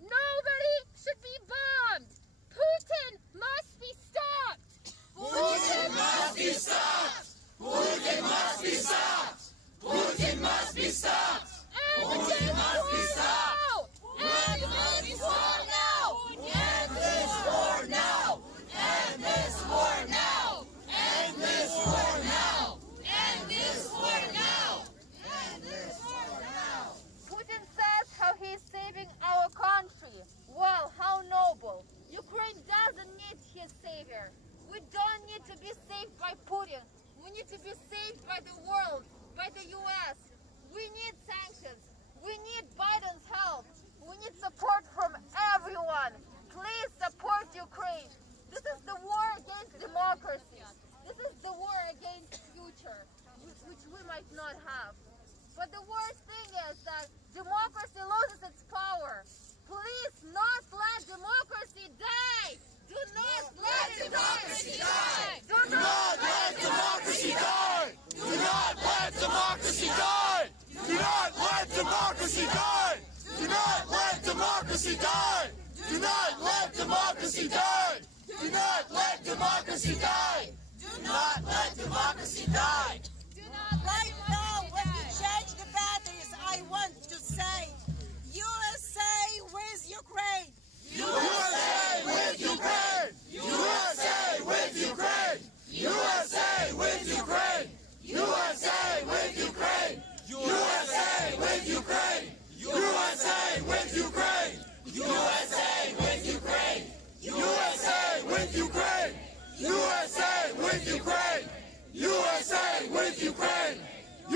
Nobody should be bombed. Putin must be stopped. Putin must be stopped! Putin must be stopped! Putin must be stopped! Putin must be stopped! End this war now! End this war now! End this war now! End this war not let democracy die! Do not let democracy die! Do not let democracy die! Right now, when we change the batteries, I want to say, USA with Ukraine! USA with Ukraine! USA with Ukraine! USA with Ukraine! USA with Ukraine! USA with Ukraine! USA with Ukraine! USA with Ukraine! USA with Ukraine! USA with Ukraine! USA with Ukraine!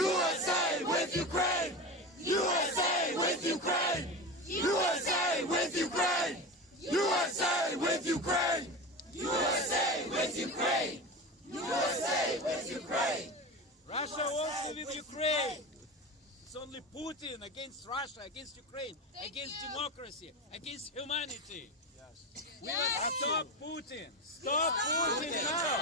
USA with Ukraine! USA with Ukraine! USA with Ukraine! USA with Ukraine! USA with Ukraine! USA with Ukraine! Russia also with Ukraine. It's only Putin against Russia, against Ukraine, against democracy, against humanity. We must stop Putin. Stop Putin now.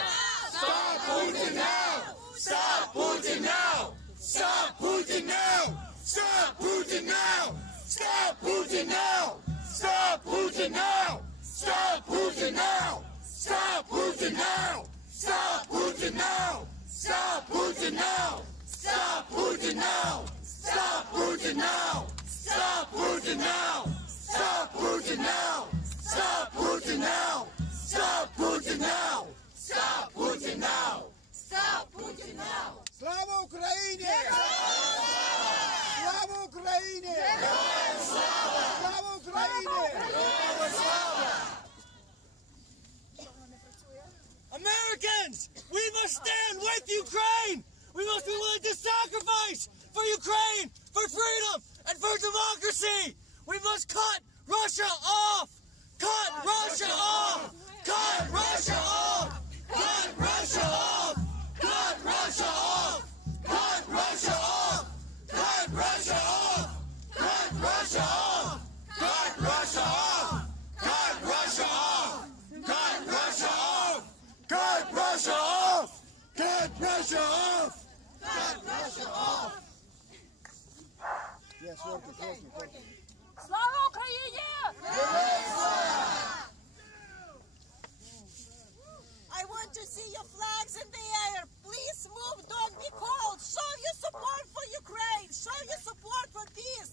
Stop Putin now! Stop Putin now! Stop Putin now! Stop Putin now! Stop Putin now! Stop Putin now! Stop Putin now! Stop Putin now! Stop Putin now! Stop Putin now! Stop Putin now! Stop Putin now! Stop Putin now! Stop Putin now! Stop Putin now! Stop Putin now! Stop Putin now! Stop Putin now! Слава Україні! Слава Україні! Слава Україні! Americans, we must stand with Ukraine. We must be willing to sacrifice for Ukraine, for freedom, and for democracy. We must cut Russia off. Cut Russia off. Cut Russia off. Cut Russia off. Cut Russia off. Cut Russia off. Cut Russia off. Cut Russia off. Cut Russia off. Cut Russia off. Cut Russia off. Cut Russia off! Cut Russia off! Cut Russia off! Yes, working. Слава Україні! I want to see your flags in the air. Please move, don't be cold. Show your support for Ukraine. Show your support for peace.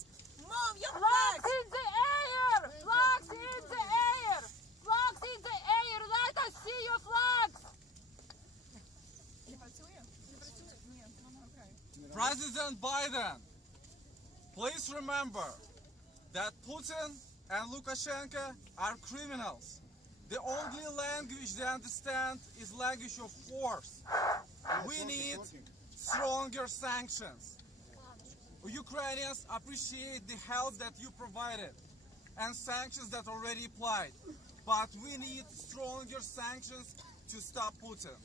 Move your Flags flags. in the air! Flags in the air! Flags in the air! Let us see your flags! President Biden, please remember that Putin and Lukashenko are criminals. The only language they understand is language of force. We need stronger sanctions. Ukrainians appreciate the help that you provided and sanctions that already applied, but we need stronger sanctions to stop Putin.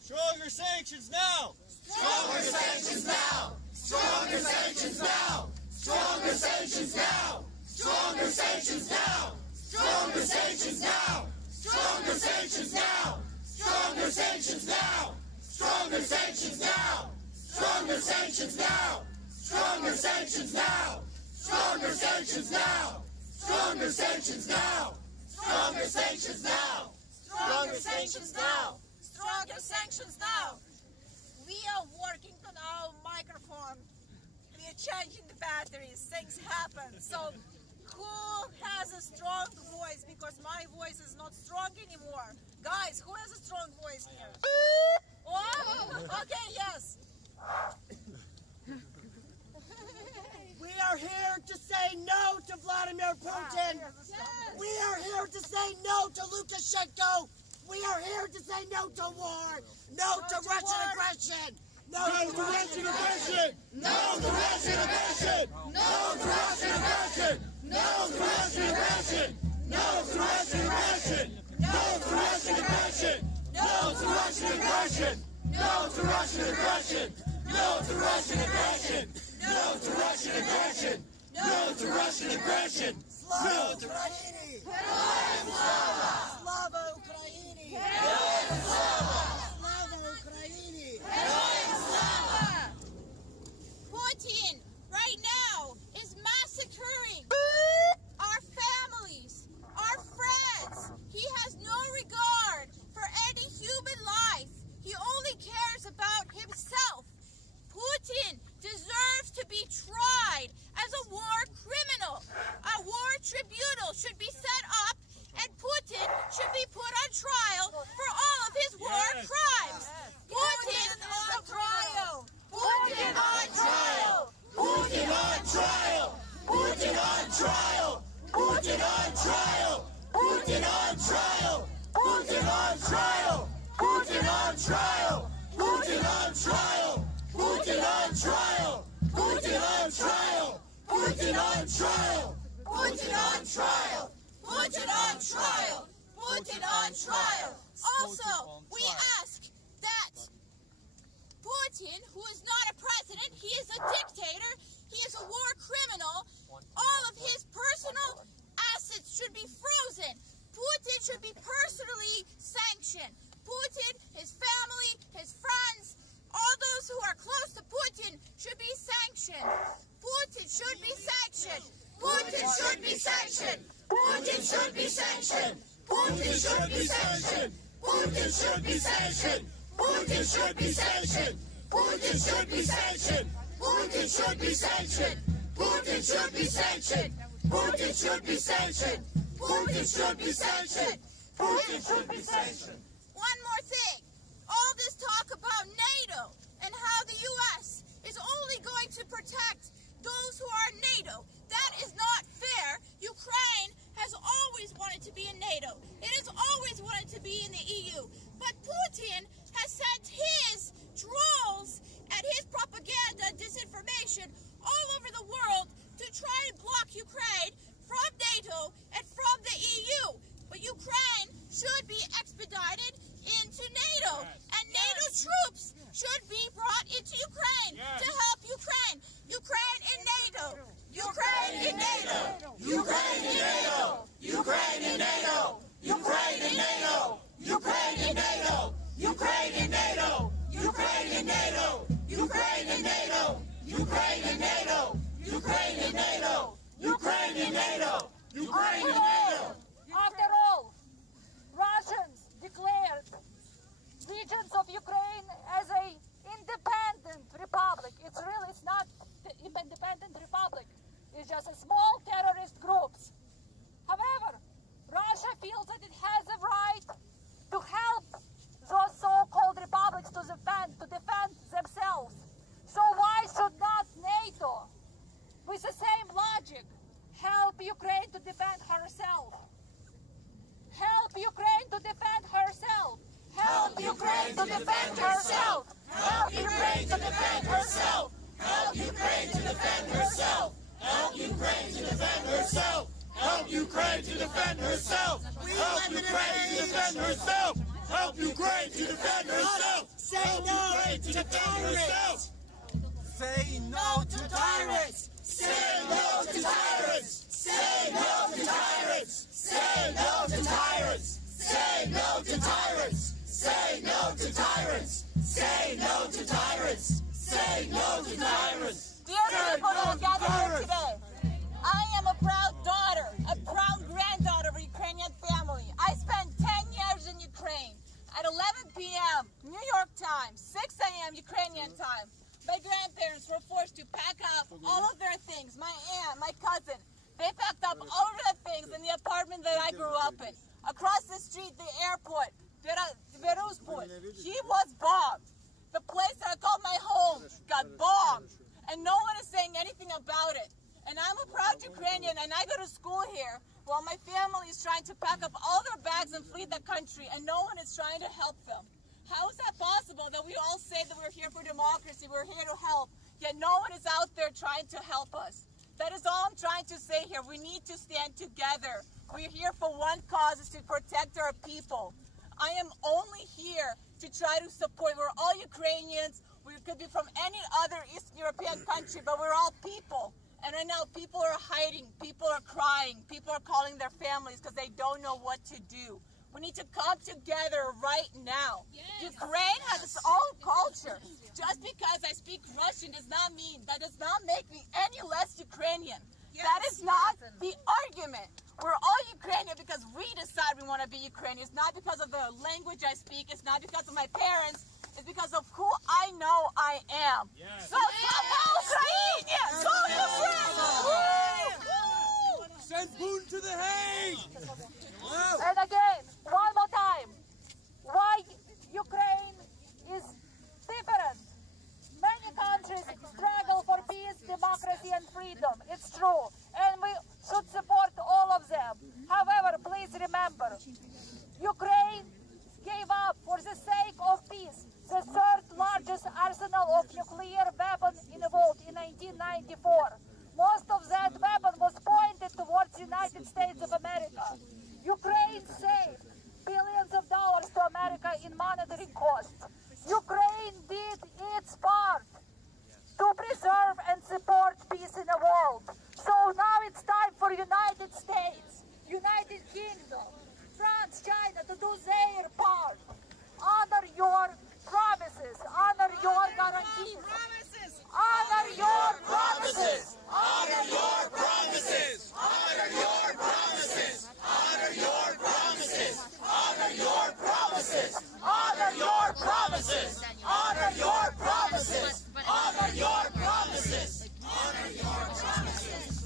Stronger sanctions now. Stronger sanctions now! Stronger sanctions now! Stronger sanctions now! Stronger sanctions now! Stronger sanctions now! Stronger sanctions now! Stronger sanctions now! Stronger sanctions now! Stronger sanctions now! Stronger sanctions now! Stronger sanctions now! Stronger sanctions now! Stronger sanctions now! Stronger sanctions now. Stronger sanctions now. We are working on our microphone. We are changing the batteries. Things happen. So who has a strong voice? Because my voice is not strong anymore. Guys, who has a strong voice here? Oh, okay, yes. We are here to say no to Vladimir Putin. We are here to say no to Lukashenko. We are here to say no to war. No to Russian aggression. No to Russian aggression. No to Russian aggression! No to Russian aggression! No to Russian aggression! No to Russian aggression! No to Russian aggression! No to Russian aggression! No to Russian aggression! No to Russian aggression! No to Russian aggression! No to Russian aggression! No to Ukraini! Slava Ukraini! Slava Ukraini! Putin right now is massacring our families. on trial! Putin on trial! Putin on trial! Putin on trial! Also, we ask that Putin, who is not a president, he is a dictator, he is a war criminal, all of his personal assets should be frozen. Putin should be personally sanctioned. Putin, his family, his friends, all those who are close to Putin should be sanctioned. Putin should be sanctioned. Putin should be sanctioned. Putin should be sanctioned. Putin should be sanctioned. Putin should be sanctioned. Putin should be sanctioned. Putin should be sanctioned. Putin should be sanctioned. Putin should be sanctioned. Putin should be sanctioned. Putin should be sanctioned. Putin should be sanctioned. One more thing. All this talk about NATO and how the U.S. is only going to protect those who are in NATO. That is not fair. Ukraine has always wanted to be in NATO. It has always wanted to be in the EU. But Putin has sent his trolls and his propaganda, disinformation all over the world to try and block Ukraine from NATO and from the EU. But Ukraine should be expedited into NATO. And NATO troops should be brought into Ukraine to help Ukraine. Ukraine in NATO. Ukraine in NATO. Ukraine in NATO. Ukraine in NATO. Ukraine in NATO. Ukraine in NATO. Ukraine in NATO. Ukraine in NATO. Ukraine in NATO. Ukraine in NATO. Ukraine in NATO. Ukraine in NATO. Ukraine in NATO. After all, Russians declared regions of Ukraine as a independent republic. It's not an independent republic. It's just a small terrorist groups. However, Russia feels that it has a right to help those so-called republics to defend themselves. So why should not NATO, with the same logic, help Ukraine to defend herself? Help Ukraine to defend herself. Help Ukraine to defend herself. Help Ukraine to defend herself. Help Ukraine to defend herself! Help Ukraine to defend herself! Help Ukraine to defend herself! Help Ukraine to defend herself! Help Ukraine to defend herself! Say no to tyrants! Say no to tyrants! Say no to tyrants! Say no to tyrants! Say no to tyrants! Say no to tyrants! Say no to tyrants! Say no to tyrants! Say no to tyrants! Dear people that are gathered here today, I am a proud daughter, a proud granddaughter of a Ukrainian family. I spent 10 years in Ukraine. At 11 p.m. New York time, 6 a.m. Ukrainian time, my grandparents were forced to pack up all of their things. My aunt, my cousin, they packed up all of their things in the apartment that I grew up in. Across the street, the airport, Verusput, he was bombed. The place that I called my home got bombed, and no one is saying anything about it. And I'm a proud Ukrainian, and I go to school here while my family is trying to pack up all their bags and flee the country, and no one is trying to help them. How is that possible that we all say that we're here for democracy, we're here to help, yet no one is out there trying to help us? That is all I'm trying to say here. We need to stand together. We're here for one cause, is to protect our people. I am only here to try to support. We're all Ukrainians. We could be from any other Eastern European country, but we're all people. And right now, people are hiding. People are crying. People are calling their families because they don't know what to do. We need to come together right now. Yes. Ukraine has its own culture. Just because I speak Russian does not make me any less Ukrainian. Yes. That is not the argument. We're all Ukrainian because we decide we want to be Ukrainian. It's not because of the language I speak. It's not because of my parents. It's because of who I know I am. Yes. So, Ukrainian! Go Ukraine! Send Putin to the Hague! And again, one more time, why Ukraine is different. Many countries struggle for peace, democracy and freedom. It's true. And we should support all of them. However, please remember, Ukraine gave up for the sake of peace the third largest arsenal of nuclear weapons in the world in 1994. Most of that weapons United States, United Kingdom, France, China to do their part. Honor your promises, honor your guarantees. Honor your promises. Honor your promises. Honor your promises. Honor your promises. Honor your promises. Honor your promises. Honor your promises. Honor your promises. Honor your promises.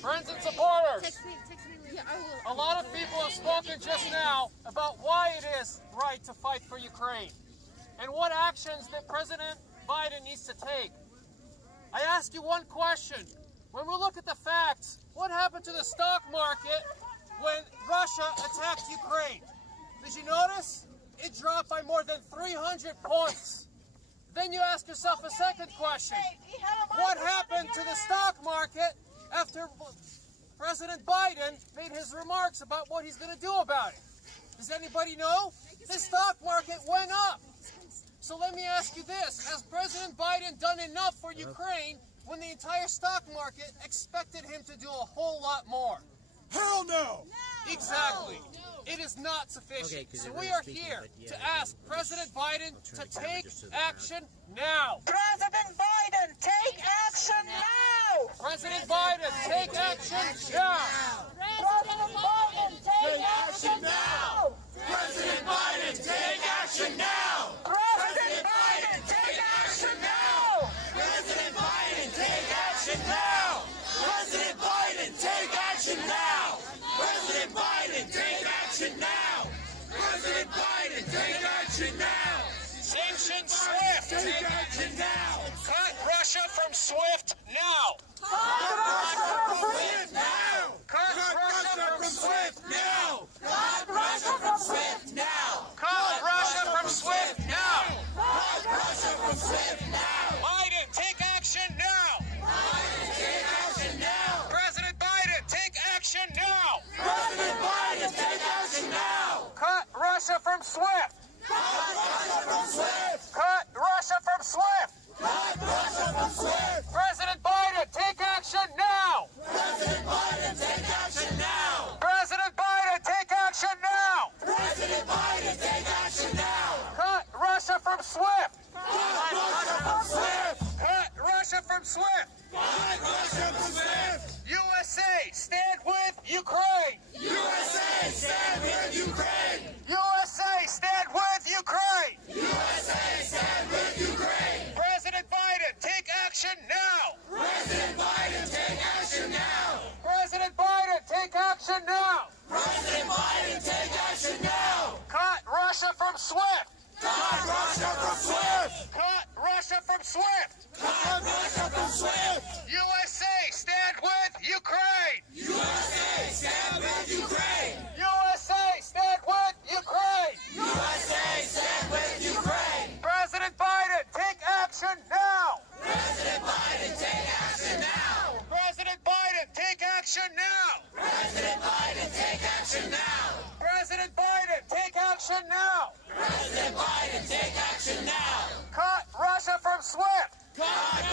Friends and supporters, a lot of people have spoken just now about why it is right to fight for Ukraine and what actions that President Biden needs to take. I ask you one question. When we look at the facts, what happened to the stock market when Russia attacked Ukraine? Did you notice? It dropped by more than 300 points. Then you ask yourself a second question. What happened to the stock market after President Biden made his remarks about what he's going to do about it? Does anybody know? The stock market went up. So let me ask you this. Has President Biden done enough for Ukraine when the entire stock market expected him to do a whole lot more? Hell no! Exactly. It is not sufficient. So we are here to ask President Biden to take action now. President Biden, take action now! President Biden, take action now! President Biden, take action now! President Biden, take action now! President Biden, take action now! President Biden, take action now! President Biden, take action now! President Biden, take action now! President Biden, take action now! Sanction SWIFT! Take action now! Cut Russia from SWIFT now! Cut Russia from SWIFT now! Cut Russia from SWIFT now! Cut Russia from SWIFT now! Cut Russia from SWIFT now! Cut Russia from SWIFT now! Biden, take action now! Biden, take action now! President Biden, take action now! President Biden, take action now! Cut Russia from SWIFT! Cut Russia from SWIFT! Cut Russia from SWIFT! Cut Russia from SWIFT! President Biden, take action now! President Biden, take action now! President Biden, take action now! President Biden, take action now! Cut Russia from SWIFT! Cut Russia from SWIFT! Cut Russia from SWIFT! Cut Russia from SWIFT! USA, stand with Ukraine! USA, stand with Ukraine! USA, stand with Ukraine! USA, stand with Ukraine! President Biden, take action now! President Biden, take action now! President Biden, take action now! President SWIFT! Cut Russia from SWIFT! Cut Russia from SWIFT! Cut Russia from SWIFT! USA, stand with Ukraine! USA, stand with Ukraine! USA, stand with Ukraine! USA, stand with Ukraine! President Biden, take action now! President Biden, take action now! President Biden, take action now! President Biden, take action now! President Biden, take action now! President Biden, take action now! Cut Russia from SWIFT! Cut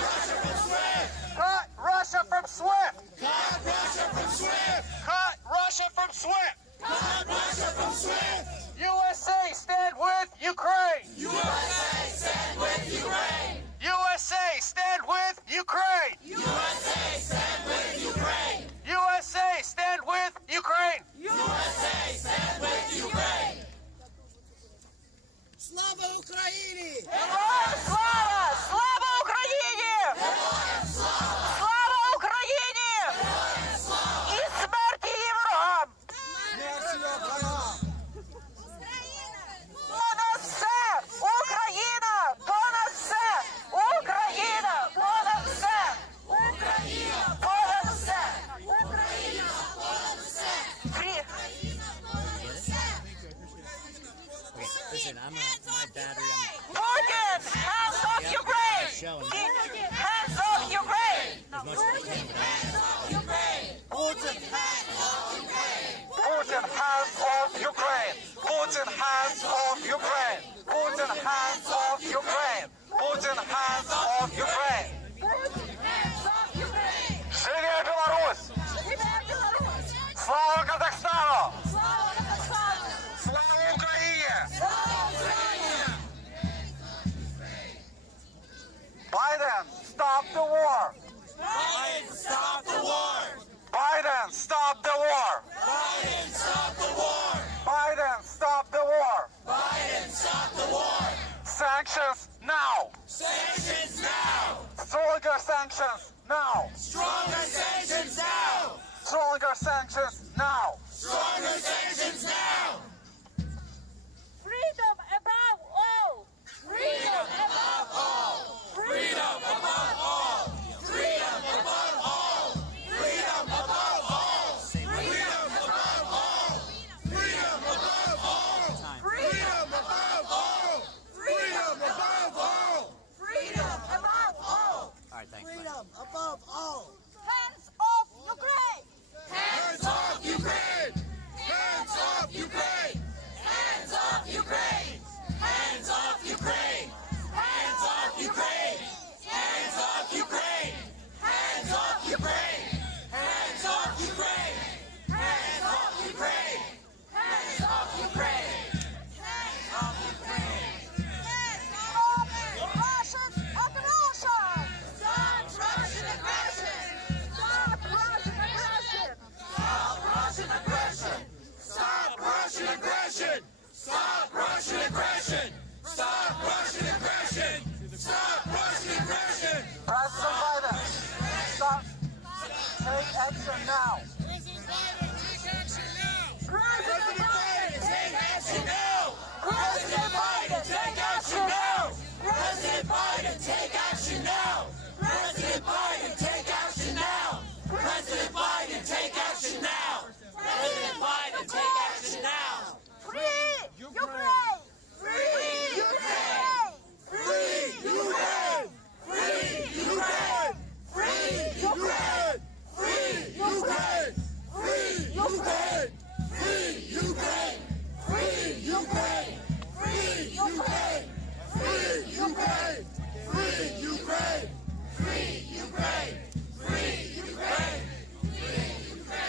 Russia from SWIFT! Cut Russia from SWIFT! Cut Russia from SWIFT! Cut Russia from SWIFT! Cut Russia from SWIFT! USA, stand with Ukraine! USA, stand with Ukraine! USA, stand with Ukraine! USA, stand with Ukraine! USA, stand with Ukraine! USA, stand with Ukraine! Слава Україні! Героям слава! Слава Україні! Героям слава! Слава Україні! Героям слава! І смерті її ворогам! Понад все! Україна! Понад все! Україна! Понад все! Україна! Понад все! Україна! Понад все! Listen, my battery, Putin! Hands off Ukraine! Hands off Ukraine! as much as I can, but Putin, hands off Ukraine! Putin, hands off Ukraine! Putin, hands off Ukraine! Putin, hands off Ukraine! Putin, hands off Ukraine! Живе Беларусь! Слава Казахстану! Слава Украине! Biden, stop the war! Biden, stop the war! Biden, stop the war! Biden, stop the war! Biden, stop the war! Biden, stop the war! Sanctions now! Sanctions now! Stronger sanctions now! Stronger sanctions now! Stronger sanctions now! Stronger sanctions now! Freedom above all! Freedom above all! Freedom above all! Freedom above all! Freedom above all! Freedom above all! Freedom above all! Freedom above all! Freedom above all! Freedom above all! all right, thanks. Freedom above all! Hands off Ukraine! Hands off Ukraine! Hands off Ukraine! Hands off Ukraine! Hands off Ukraine! Hands off Ukraine! Hands off Ukraine! Hands off Ukraine! Hands off Ukraine! Hands off Ukraine! Hands off Ukraine! Hands off Ukraine! Stop Russian aggression! Stop Russian aggression! Stop Russian aggression! Stop Russian aggression! Stop Russian aggression! Stop Russian aggression! Stop Russian aggression! Stop Russian aggression! President Biden, stop! Take action now! President Biden, take action now! President Biden, take action now! President Biden, take action now! President Biden, take action now! President Biden, take action now! President Biden, take action now! Free Ukraine! Free Ukraine! Free Ukraine! Free Ukraine! Free Ukraine! Free Ukraine! Free Ukraine! Free Ukraine! Free Ukraine! Free Ukraine! Free Ukraine! Free Ukraine! Free Ukraine! Free Ukraine! Free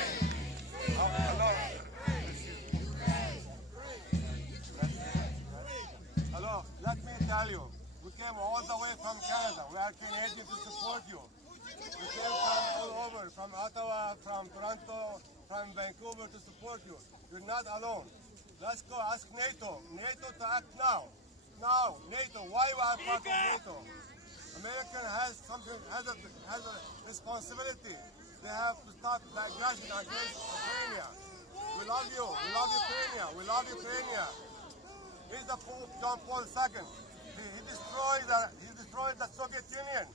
Hello, let me tell you, we came all the way from Canada. We are Canadian to support you. We came from all over, from Ottawa, from Toronto, from Vancouver to support you. You're not alone. Let's go ask NATO. NATO to act now. Now, NATO, why we are part of NATO? America has a responsibility. They have to stop the aggression against Ukraine. We love you. We love Ukraine. We love Ukraine. He's the Pope John Paul II. He destroyed the Soviet Union.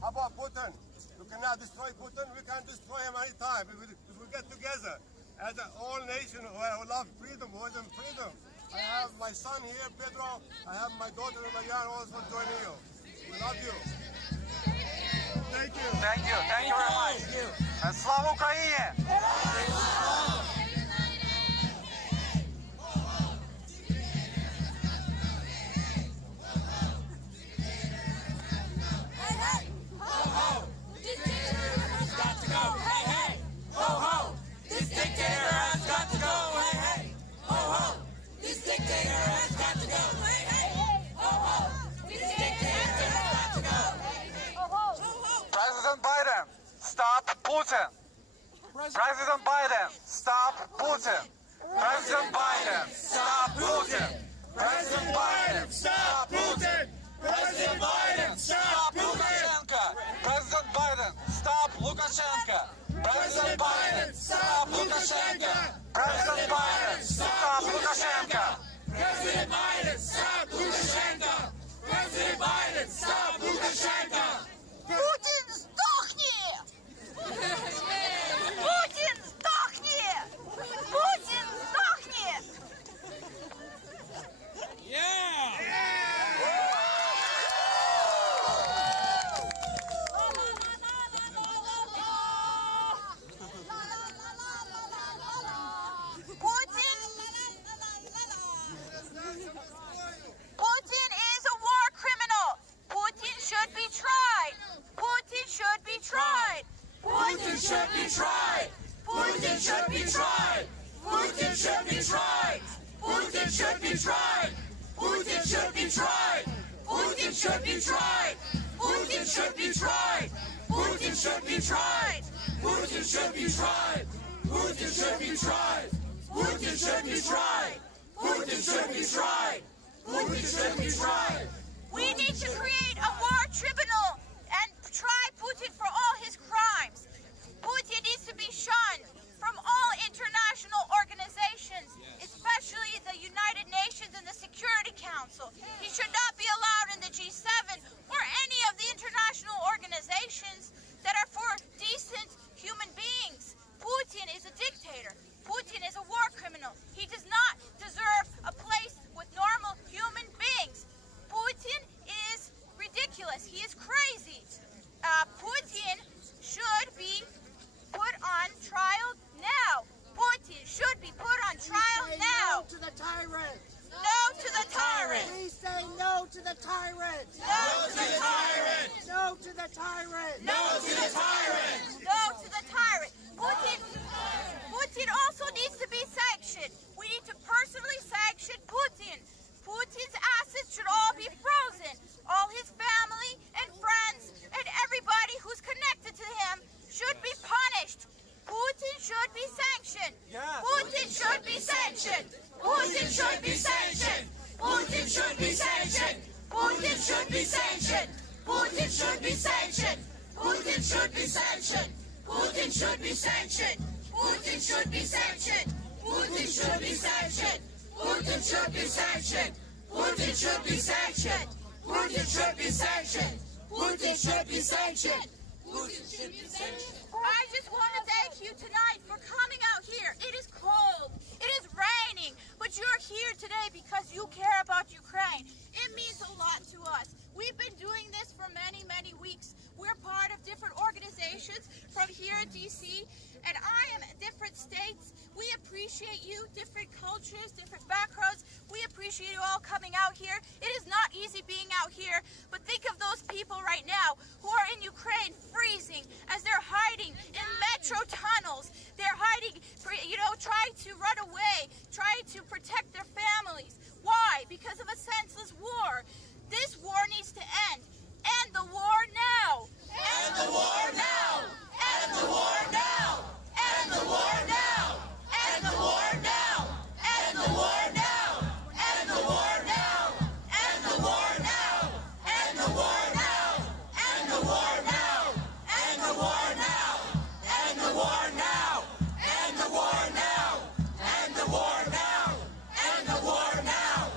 How about Putin? You cannot destroy Putin. We can destroy him anytime if we get together as an all nation who love freedom, who is in freedom. I have my son here, Pedro. I have my daughter, Marianne, also joining you. We love you. Thank you. Thank you. Thank you very much. Слава Україні! President Biden, stop Putin. President Biden, stop Putin. President Biden, stop Putin. President Biden, stop Putin. President Biden, stop Lukashenko. President Biden, stop Lukashenko. President Biden, stop Lukashenko. President Biden, stop Lukashenko. President Biden, stop Lukashenko. President Biden, stop Lukashenko. Путин, сдохни! Путин, сдохни! Путин, сдохни! Putin is a war criminal. Putin should be tried. Putin should be tried. Putin should be tried. Putin should be tried. Putin should be tried. Putin should be tried. Putin should be tried. Putin should be tried. Putin should be tried. Putin should be tried. Putin should be tried. Putin should be tried. Putin should be tried. Putin should be tried. Putin should be tried. We need to create a war tribunal and try Putin for all his crimes. Putin needs to be shunned from all international organizations, especially the United Nations and the Security Council. He should not be allowed in the G7 or any of the international organizations that are for decent human beings. Putin is a dictator. Putin is a war criminal. He does not deserve a place with normal human beings. Putin is ridiculous. He is crazy. Putin should be put on trial now. Putin should be put on trial now. No to the tyrant. No to the tyrant. We say no to the tyrant. No to the tyrant. No to the tyrant. No to the tyrant. No to the tyrant. Putin also needs to be sanctioned. We need to personally sanction Putin. Putin's assets should all be frozen. All his family and friends and everybody who's connected to him should be punished. Putin should be sanctioned. Putin should be sanctioned. Putin should be sanctioned. Putin should be sanctioned. Putin should be sanctioned. Putin should be sanctioned. Putin should be sanctioned. Putin should be sanctioned. Putin should be sanctioned. Putin should be sanctioned. Putin should be sanctioned. Putin should be sanctioned. Putin should be sanctioned. Putin should be sanctioned. Putin should be sanctioned. I just want to thank you tonight for coming out here. It is cold. It is raining. But you're here today because you care about Ukraine. It means a lot to us. We've been doing this for many, many weeks. We're part of different organizations from here in D.C. and I am in different states. We appreciate you, different cultures, different backgrounds. We appreciate you all coming out here. It is not easy being out here, but think of those people right now who are in Ukraine freezing as they're hiding in metro tunnels. They're hiding, trying to run away, trying to protect their families. Why? Because of a senseless war. This war needs to end. End the war now. End the war now. End the war now. End the war now. End the war now. End the war now. End the war now. End the war now. End the war now. End the war now. End the war now. End the war now. End the war now. End the war now. End the war now.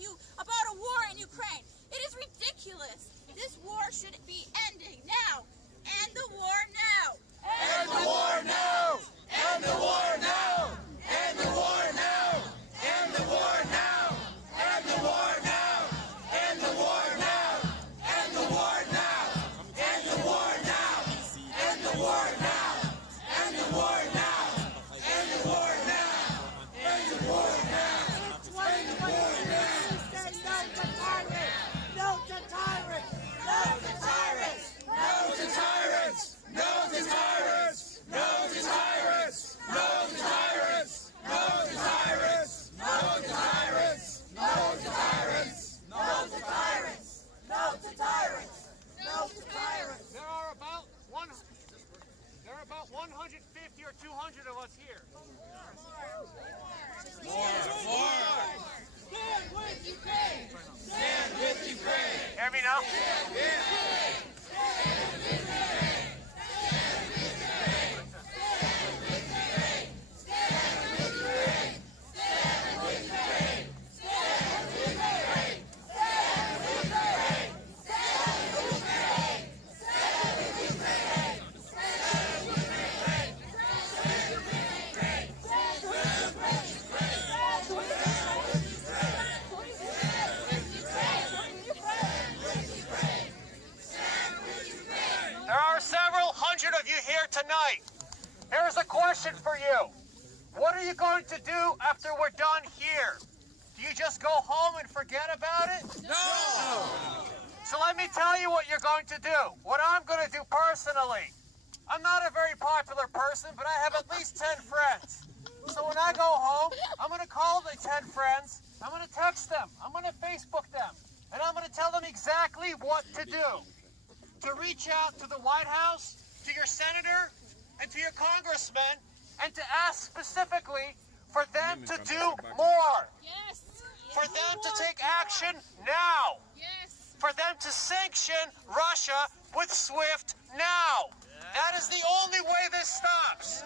you about a war in Ukraine. It is ridiculous. This war should be ending now. End the war now. End the war now. End the war now. End the war now. End the war now. End the war now. End the war now. End the war now. End the war now. End the war now. End the war now. End the war now. End the war now. End the war now. No to tyrants! No to tyrants! No to tyrants! No to tyrants! No to tyrants! No to tyrants! No to tyrants! No to tyrants! No to tyrants! No to tyrants! No to tyrants! No to tyrants! There are about 150 or 200 of us here. More! Stand with Ukraine! Stand with Ukraine! Hear me now? There are several hundred of you here tonight. Here's a question for you. What are you going to do after we're done here? Do you just go home and forget about it? No! So let me tell you what you're going to do. What I'm going to do personally. I'm not a very popular person, but I have at least 10 friends. So when I go home, I'm going to call the 10 friends. I'm going to text them. I'm going to Facebook them. And I'm going to tell them exactly what to do. To reach out to the White House, to your senator, and to your congressman, and to ask specifically for them to do more. Yes. For them to take action now. Yes. For them to sanction Russia with SWIFT now. That is the only way this stops.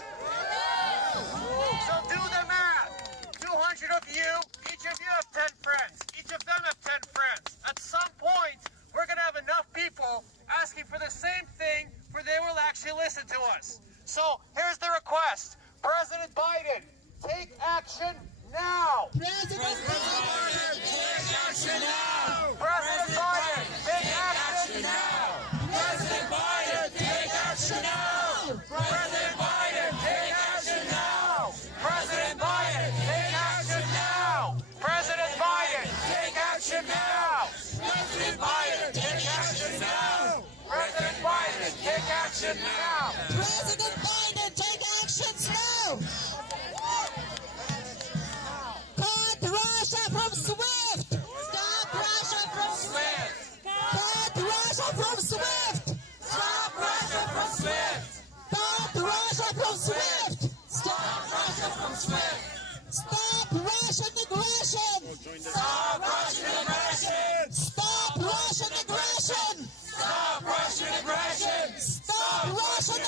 So do the math. 200 of you, each of you have 10 friends. Each of them have 10 friends. At some point, we're going to have enough people asking for the same thing where they will actually listen to us. So here's the request. President Biden, take action now. President Biden, take action now. President Biden, take action now. President Biden, take action now. President Biden, take action now. President Biden, take action now. President Biden, take action now. President Biden, take action now. President Biden, take action now. President Biden, take actions now! Cut Russia from SWIFT! Stop Russia from SWIFT! Cut Russia from SWIFT! Stop Russia from SWIFT. Stop Russia from SWIFT! Stop Russia from SWIFT. Stop Russian aggression! Stop Russian aggression. Stop Russian aggression! Stop Russian aggression. Stop Russian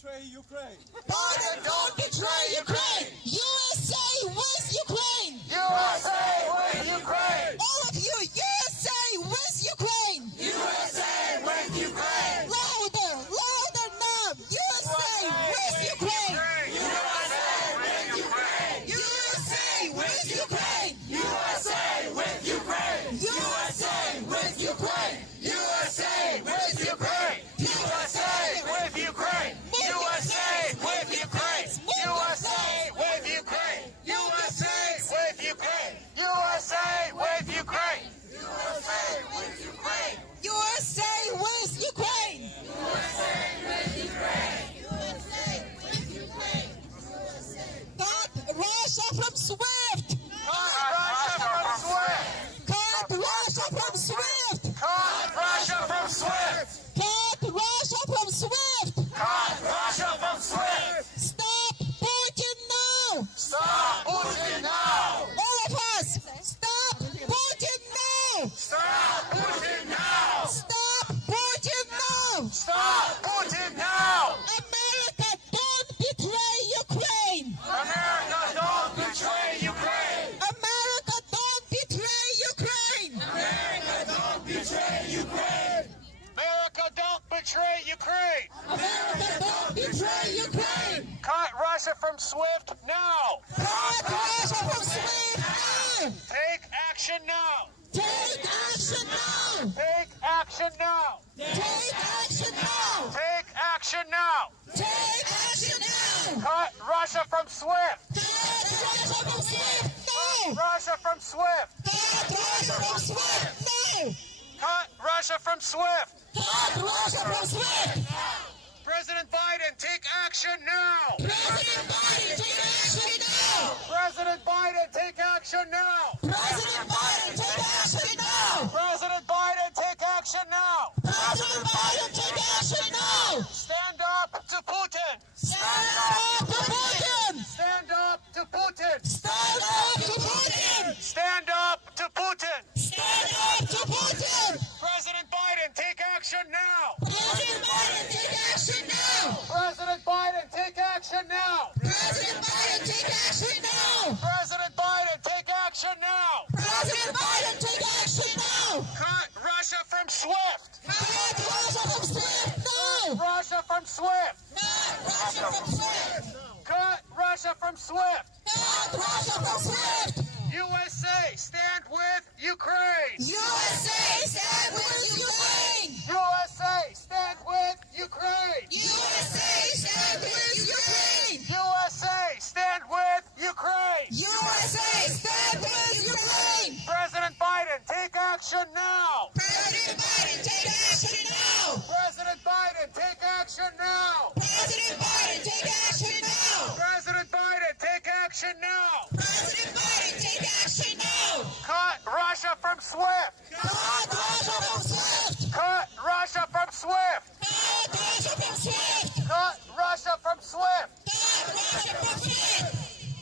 betray Ukraine. Biden, don't betray Ukraine. USA with Ukraine. USA with Ukraine. All of you, USA with Ukraine. USA with Ukraine. Louder, louder now. USA with Ukraine. USA with Ukraine. USA with Ukraine. USA with Ukraine. USA with Ukraine. USA with Ukraine. USA with Ukraine. USA with Ukraine. USA with Ukraine. USA with Ukraine. USA with Ukraine. USA with Ukraine. USA with Ukraine. USA with Ukraine. USA with Ukraine. Cut Russia from SWIFT. Cut Russia from SWIFT. Cut Russia from SWIFT. Cut Russia from SWIFT. Cut Russia from SWIFT. Cut Russia from SWIFT. Stop Putin now. Stop Putin now. All of us. Stop Putin now. Stop Putin now. Stop Putin now. Stop Putin now. America, don't betray Ukraine. America, don't betray Ukraine. America, don't betray Ukraine. America, don't betray Ukraine. America, don't betray Ukraine. America, don't betray Ukraine. Cut Russia from SWIFT now. Cut Russia from SWIFT now. Take action now. Take action now. Take action now. Take action now. Take action now. Take action now. Cut Russia from SWIFT. Cut Russia from SWIFT now. Russia from SWIFT. Cut Russia from SWIFT now. Cut Russia from SWIFT. Cut Russia from SWIFT. President Biden, take action now. President Biden, take action now. President Biden, take action now. President Biden, take action now. President Biden, take action now. President Biden, take action now. Stand up to Putin. Stand up to Putin. Stand up to Putin. Stand up to Putin. Stand up to Putin. Stand up to Putin. President Biden, take action now. President Biden, take action now. President Biden, take action now. President Biden, take action now. President Biden, take action now. President Biden, take action now. Cut Russia from SWIFT. Cut Russia from SWIFT now. Russia from SWIFT. Cut Russia from SWIFT. Cut Russia from SWIFT. Cut Russia from SWIFT. USA, stand with Ukraine. USA, stand with Ukraine. USA, stand with Ukraine. USA, stand with Ukraine. USA, stand with Ukraine. USA, stand with Ukraine. President Biden, take action now. President Biden, take action now. President Biden, take action now. President Biden, take action now. President Biden, take action now. President Biden, take action now. Cut Russia from SWIFT. Cut Russia from SWIFT. Cut Russia from SWIFT. Cut Russia from SWIFT. Cut Russia from SWIFT. Cut Russia from SWIFT.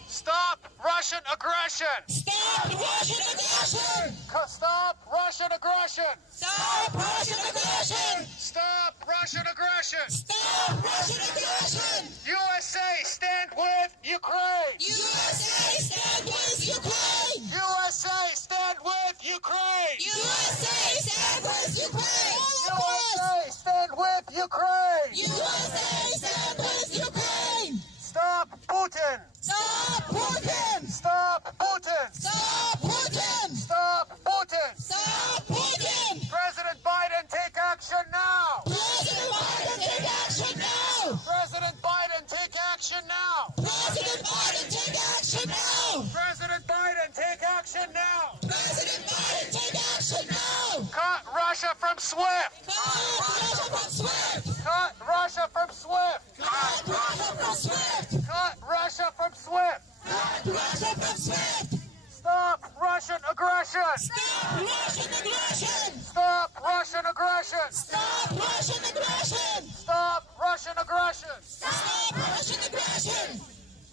Stop Russian aggression. Stop Russian aggression. Stop Russian aggression. Stop Russian aggression. Stop Russian aggression. Stop Russian aggression. USA, stand with Ukraine. USA, stand with Ukraine. USA, stand with Ukraine. USA, stand with Ukraine. USA, stand with Ukraine. USA, stand with Ukraine. Stop Putin. Stop Putin. Stop Putin. Stop Putin. Stop Putin. Stop Putin. President Biden, take action now. President Biden, take action now. President Biden, take action now. President Biden, take action now. President Biden, take action now. President Biden, take action now. Cut Russia from SWIFT. Cut Russia from SWIFT. Cut Russia from SWIFT. Cut Russia from SWIFT. Cut Russia from SWIFT. Cut Russia from SWIFT. Stop Russian aggression. Stop Russian aggression. Stop Russian aggression. Stop Russian aggression. Stop Russian aggression. Stop Russian aggression.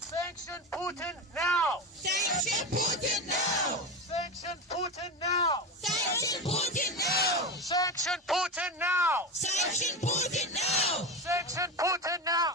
Sanction Putin now. Sanction Putin now. Sanction Putin now. Sanction Putin now. Sanction Putin now. Sanction Putin now. Sanction Putin now.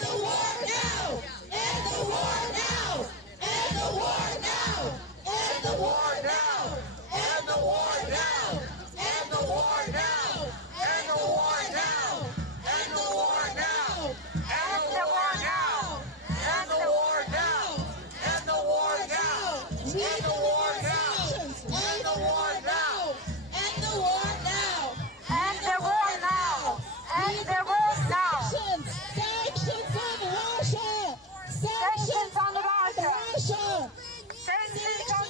End the war now! End the war now! End the war now! End the war now! End the war now! End the war now! End the war now! End the war now! End the war now! End the war now! End the war now! End the war now! End the war now! End the war now! End the war now! End the war now! Sanctions on Russia! Sanctions on Russia! Russia! Sanctions on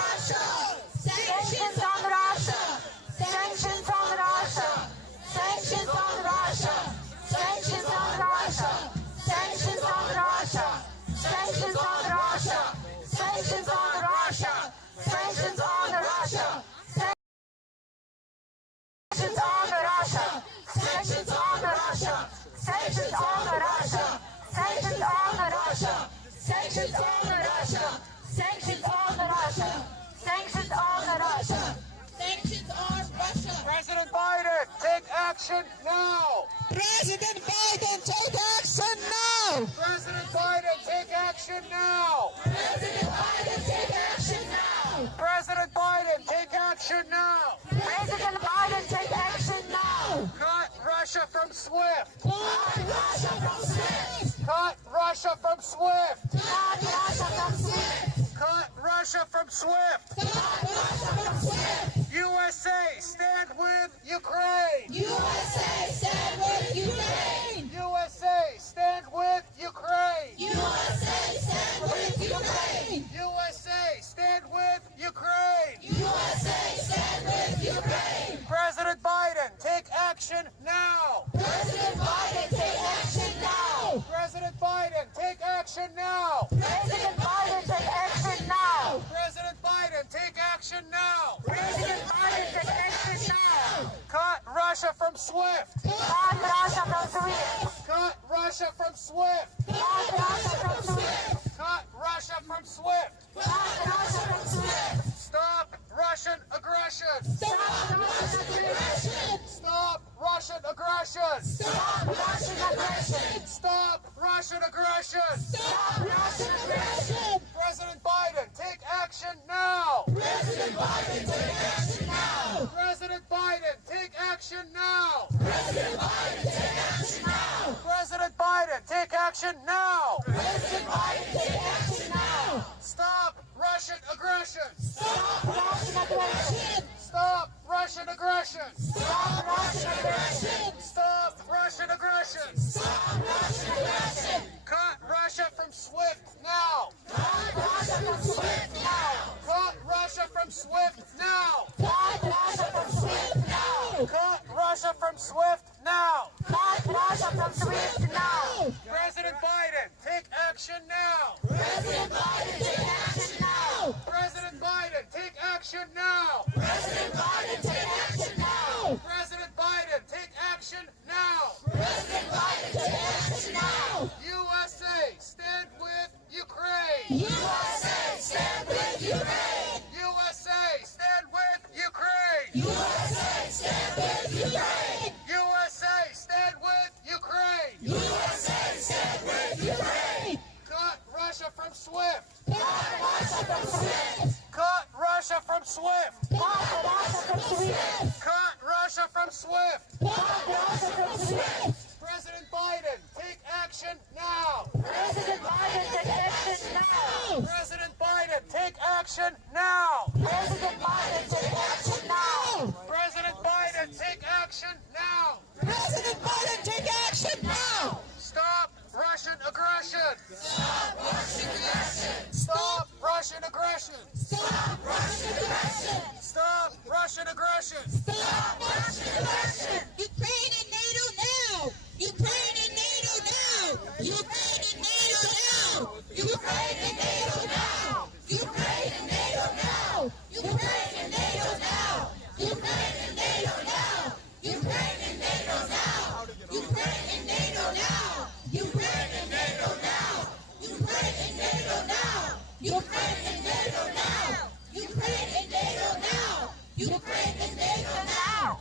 Russia! Sanctions on Russia! Sanctions on Russia! Sanctions on Russia! Sanctions on Russia! Sanctions on Russia! Sanctions on Russia! Sanctions on Russia! Sanctions on Russia! Sanctions on Russia! Sanctions on Russia! Sanctions on Russia! Sanctions on Russia! Sanctions on Russia! Sanctions on Russia! Sanctions on Russia! Sanctions on Russia! Sanctions on Russia! Sanctions on Russia! President Biden, take action now! President Biden, take action now! President Biden, take action now! President Biden, take action now! President Biden, take action now! President Biden, take action now! Cut Russia from SWIFT! Cut Russia from SWIFT! Cut Russia from SWIFT! Cut Russia from SWIFT! Cut Russia from SWIFT! Cut Russia from SWIFT! USA, stand with Ukraine! USA, stand with Ukraine! USA, stand with Ukraine! USA, stand with Ukraine! USA, stand with Ukraine! USA, stand with Ukraine! President Biden, take action now! President Biden, take action now! President Biden, take action now! President Biden, take action now! President Biden, take action now! President Biden, take action now! Cut Russia from SWIFT! Cut Russia from SWIFT! Cut Russia from SWIFT! Cut Russia from SWIFT! Cut Russia from SWIFT! Cut Russia from SWIFT! Stop Russian aggression! Stop Russian aggression! Stop Russian aggression! Stop Russian aggression! Stop Russian aggression! Stop Russian aggression! President Biden, take action now! President Biden, take action now! President Biden, take action now! President Biden, take action now! President Biden, take action now! President Biden, take action now! Stop Russian aggression! Stop Russian aggression! Stop Russian aggression! Stop Russian aggression! Stop Russian aggression! Stop Russian aggression! Cut Russia from SWIFT now! Cut Russia from SWIFT now! Cut Russia from SWIFT now! Cut Russia from SWIFT now! Cut Russia from SWIFT now! Cut Russia from SWIFT now! President Biden, take action now! President Biden, take action now! President Biden, take action now! President Biden, take action now! President Biden, take action now! President Biden, take action now! USA, stand with Ukraine! USA, stand with Ukraine! USA, stand with Ukraine! USA, stand with Ukraine! USA, stand with Ukraine! USA, stand with Ukraine! Cut Russia from SWIFT! Cut Russia from SWIFT! Cut Russia from SWIFT! Cut Russia from SWIFT! Cut Russia from SWIFT! Cut Russia from SWIFT! President Biden, take action now! President Biden, take action now! President Biden, take action now! President Biden, take action now! President Biden, take action now! President Biden, take action now! Stop Russian aggression! Stop Russian aggression! Stop Russian aggression! Stop Russian aggression! Stop Russian aggression! Stop Russian aggression! Ukraine and NATO now! Ukraine and NATO now! Ukraine and NATO now! Ukraine and NATO now! Ukraine and NATO now! Ukraine and NATO now! Ukraine and NATO now! Ukraine and NATO now! Ukraine and NATO now! Ukraine and NATO now! Ukraine and NATO now! Ukraine and NATO now! Ukraine and NATO now! Ukraine and NATO now!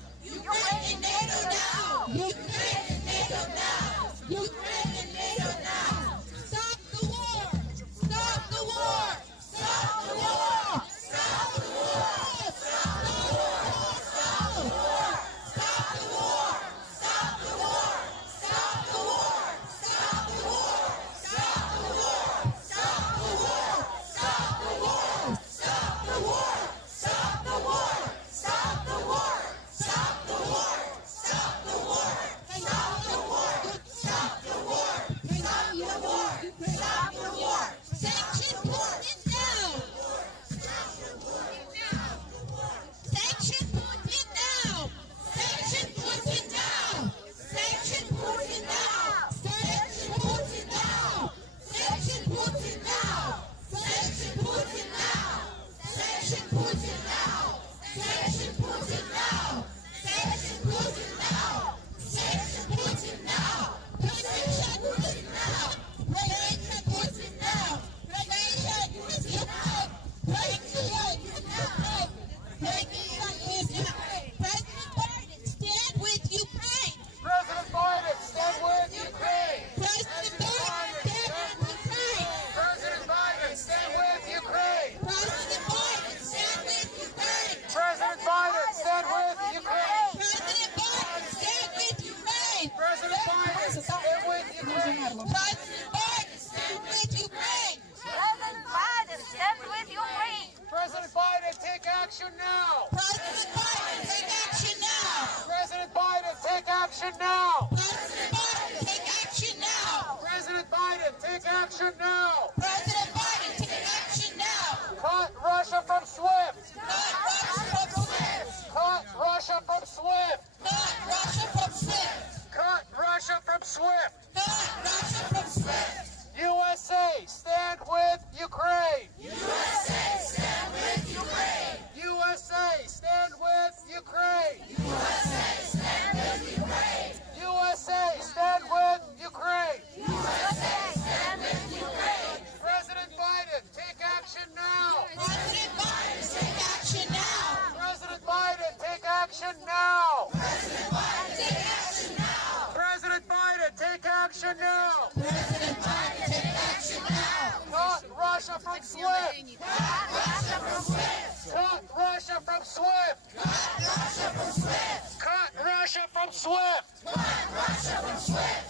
action now. President Biden, take action now. President Biden, take action now. President Biden, take action now. Cut Russia from SWIFT. Cut Russia from SWIFT. Cut Russia from SWIFT. Cut Russia from SWIFT. Cut Russia from SWIFT. Cut Russia from SWIFT. USA, stand with Ukraine. USA, stand with Ukraine. USA, stand with Ukraine. USA, stand with Ukraine. USA, stand with Ukraine. USA, stand with Ukraine. President Biden, take action now. President Biden, take action now. President Biden, take action now. President Biden, take action now. President Biden, take action now. President Biden, take action now. Cut Russia from SWIFT. Cut Russia from SWIFT. Cut Russia from SWIFT. Cut Russia from SWIFT. Cut Russia from SWIFT. Cut Russia from SWIFT.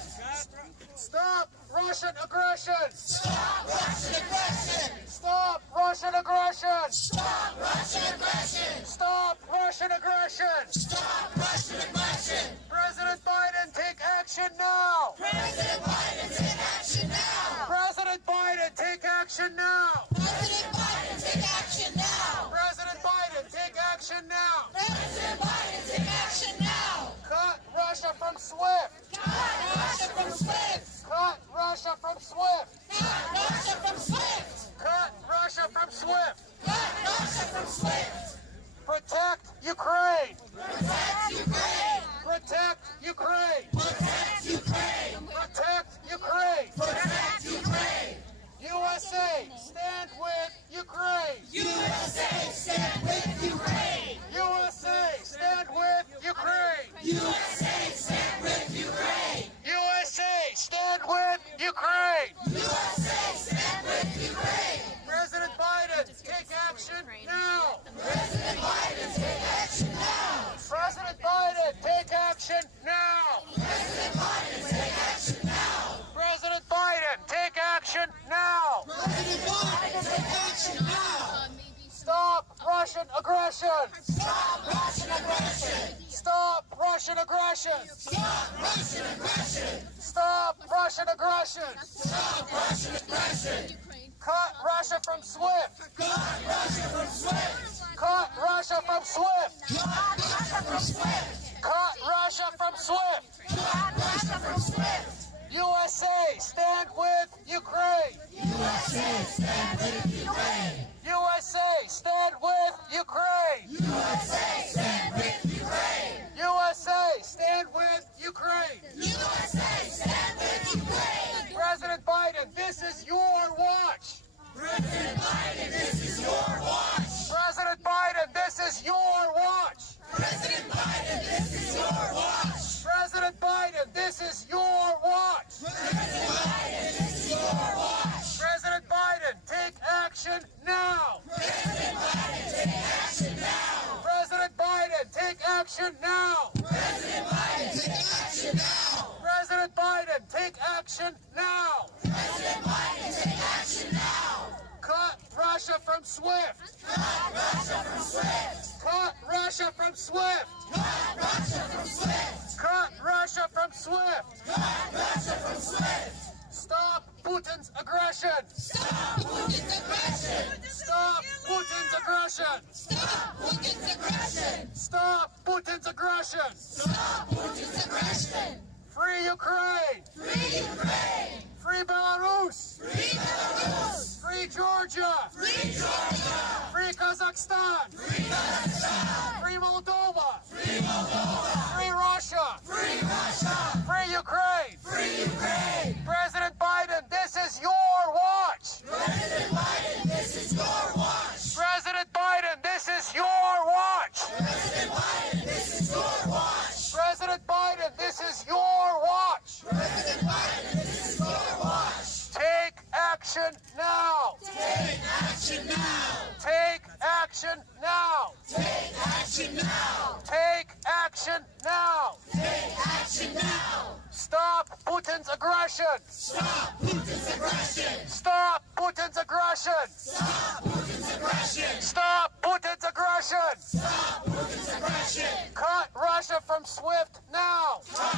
Stop Russian aggression. Stop Russian aggression. Stop Russian aggression. Stop Russian aggression. Stop Russian aggression. Stop Russian aggression. President Biden, take action now. President Biden, take action now. President Biden, take action now. President Biden, take action now. President Biden, take action now. President Biden, take action now. Cut Russia from SWIFT. Cut Russia from SWIFT. Cut Russia from SWIFT. Cut Russia from SWIFT. Cut Russia from SWIFT. Cut Russia from SWIFT. Protect Ukraine. Protect Ukraine. Protect Ukraine. Protect Ukraine. Protect Ukraine. Protect Ukraine. USA, stand with Ukraine. USA, stand with Ukraine. USA, stand with Ukraine. USA, stand with Ukraine. USA, stand with Ukraine. USA, stand with Ukraine. President Biden, take action now. President Biden, take action now. President Biden, take action now. President Biden, take action now. President Biden, take action now. President Biden, take action now. Stop Russian aggression. Stop Russian aggression. Stop Russian aggression. Stop Russian aggression. Stop Russian aggression. Stop Russian aggression. Cut Russia from SWIFT. Cut Russia from SWIFT. Cut Russia from SWIFT. Cut Russia from SWIFT. Cut Russia from SWIFT. Cut Russia from SWIFT. USA, stand with Ukraine. USA, stand with Ukraine. USA, stand with Ukraine. USA, stand with Ukraine. USA, stand with Ukraine. USA, stand with Ukraine. President Biden, this is your watch. President Biden, this is your watch. President Biden, this is your watch. President Biden, this is your watch. President Biden, this is your watch. President Biden, this is your watch. President Biden, take action now. President Biden, take action now. President Biden, take action now. President Biden, take action now. President Biden, take action now. President Biden, take action now. Cut Russia from SWIFT. Cut Russia from SWIFT. Cut Russia from SWIFT. Cut Russia from SWIFT. Cut Russia from SWIFT. Cut Russia from SWIFT. Stop Putin's aggression. Stop Putin's aggression. Stop Putin's aggression. Stop Putin's aggression. Stop Putin's aggression. Stop Putin's aggression. Free Ukraine. Free Ukraine. Free Belarus. Free Belarus. Free Georgia. Free Georgia. Free Kazakhstan. Free Kazakhstan. Free Moldova. Free Moldova. Free Russia. Free Russia. Free Ukraine. Free Ukraine. President Biden, this is your watch. President Biden, this is your watch. President Biden, this is your watch. President Biden, this is your watch. President Biden, this is your watch. President Biden, this is your watch. Take action now. Take action now. Take action now. Take action now. Take action now. Take action now. Stop Putin's aggression. Stop Putin's aggression. Stop Putin's aggression. Stop Putin's aggression. Stop Putin's aggression. Stop Putin's aggression. Cut Russia from SWIFT now. Cut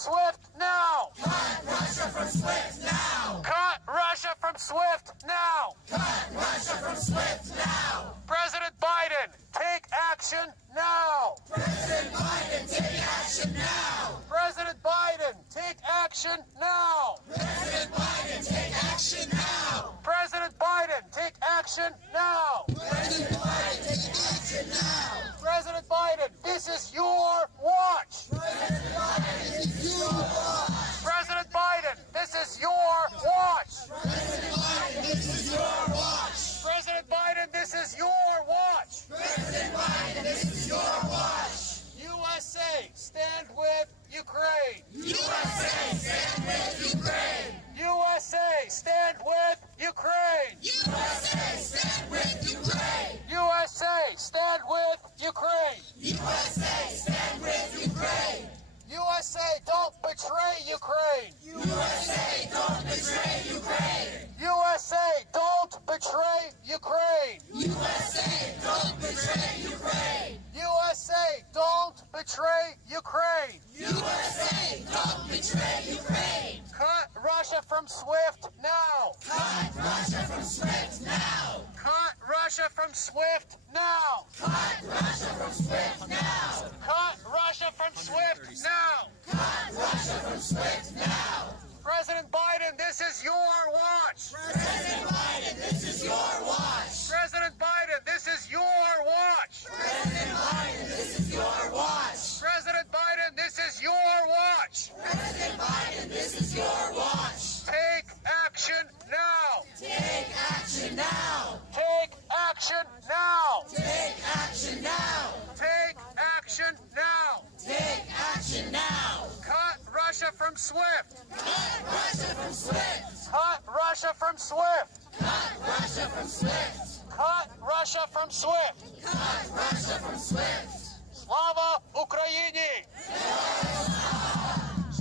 SWIFT now! Cut Russia from SWIFT now! Cut Russia from SWIFT now! Cut Russia from SWIFT now! President Biden, take action now! President Biden, take action now! President Biden, take action now! President Biden, take action now! President Biden, take action now! President Biden, take action now! President Biden, this is your watch! President Biden, this is your watch! President Biden, this is your watch! President Biden, this is your watch! President Biden, this is your watch! President Biden, this is your watch! USA, stand with Ukraine! USA, stand with Ukraine! USA, stand with Ukraine! USA, stand with Ukraine! USA, stand with Ukraine! USA, stand with Ukraine! USA, don't betray Ukraine! USA, don't betray Ukraine! USA, don't betray Ukraine! USA, don't betray Ukraine! USA, don't betray Ukraine! USA, don't betray Ukraine! Cut Russia from SWIFT now! Cut Russia from SWIFT now! Cut Russia from SWIFT now! Cut Russia from SWIFT now! Cut Russia from SWIFT now! Cut Russia from SWIFT now! President Biden, this is your watch! President Biden, this is your watch! President Biden, this is your watch! President Biden, this is your watch! President Biden, this is your watch! President Biden, this is your watch! Take action now! Take action now! Take action now! Take action now! Take action now! Take action now! Cut Russia from SWIFT! Cut Russia from SWIFT! Cut Russia from SWIFT! Cut Russia from SWIFT! Cut Russia from SWIFT! Cut Russia from SWIFT! Слава Україні!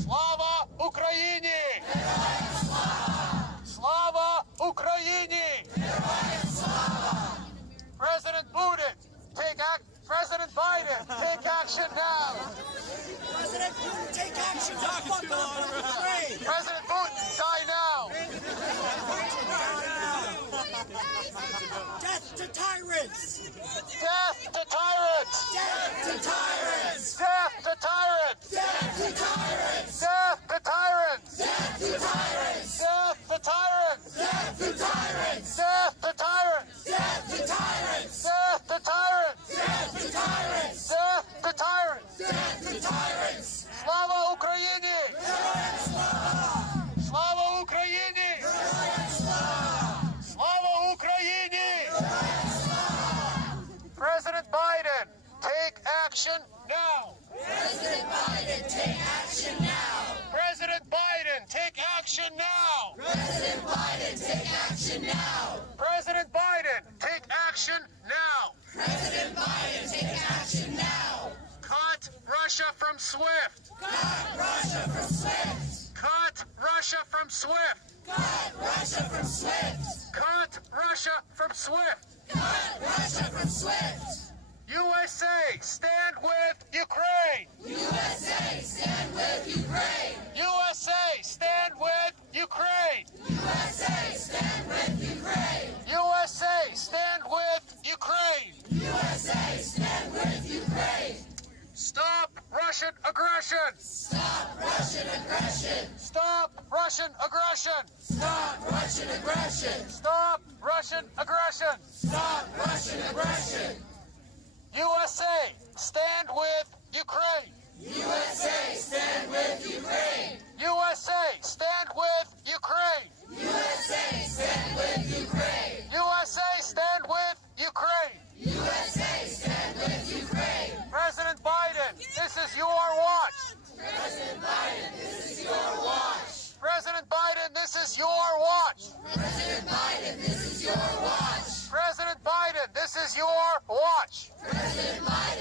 Слава Україні! Слава Україні! President Putin, President Biden, take action now! President Putin, take action to fuck off from Ukraine! President Putin, die now! Death to tyrants! Death to tyrants! Death to tyrants! Death to tyrants! Death to tyrants! Death to tyrants! Death to tyrants! Death to tyrants! Death to tyrants! Death to tyrants! Death to tyrants! Death to tyrants! Death to tyrants! Death to tyrants! Death to tyrants! Слава Україні! Героям слава! Слава Україні! Героям слава! Слава Україні! Героям слава! President Biden, take action now! President Biden, take action now! President Biden, take action now! President Biden, take action now! President Biden, take action now! President Biden, take action now! Cut Russia from SWIFT! Cut Russia from SWIFT! Cut Russia from SWIFT! Cut Russia from SWIFT! Cut Russia from SWIFT! Cut Russia from SWIFT! USA, stand with Ukraine! USA, stand with Ukraine! USA, stand with Ukraine! USA, stand with Ukraine! USA, stand with Ukraine! USA, stand with Ukraine! Stop Russian aggression! Stop Russian aggression! Stop Russian aggression! Stop Russian aggression! Stop Russian aggression! Stop Russian aggression! USA, stand with Ukraine! USA, stand with Ukraine! USA, stand with Ukraine! USA, stand with Ukraine! USA, stand with Ukraine! USA, stand with Ukraine! President Biden, this is your watch! President Biden, this is your watch! President Biden, this is your watch! President Biden, this is your watch! President Biden, this is your watch! President Biden,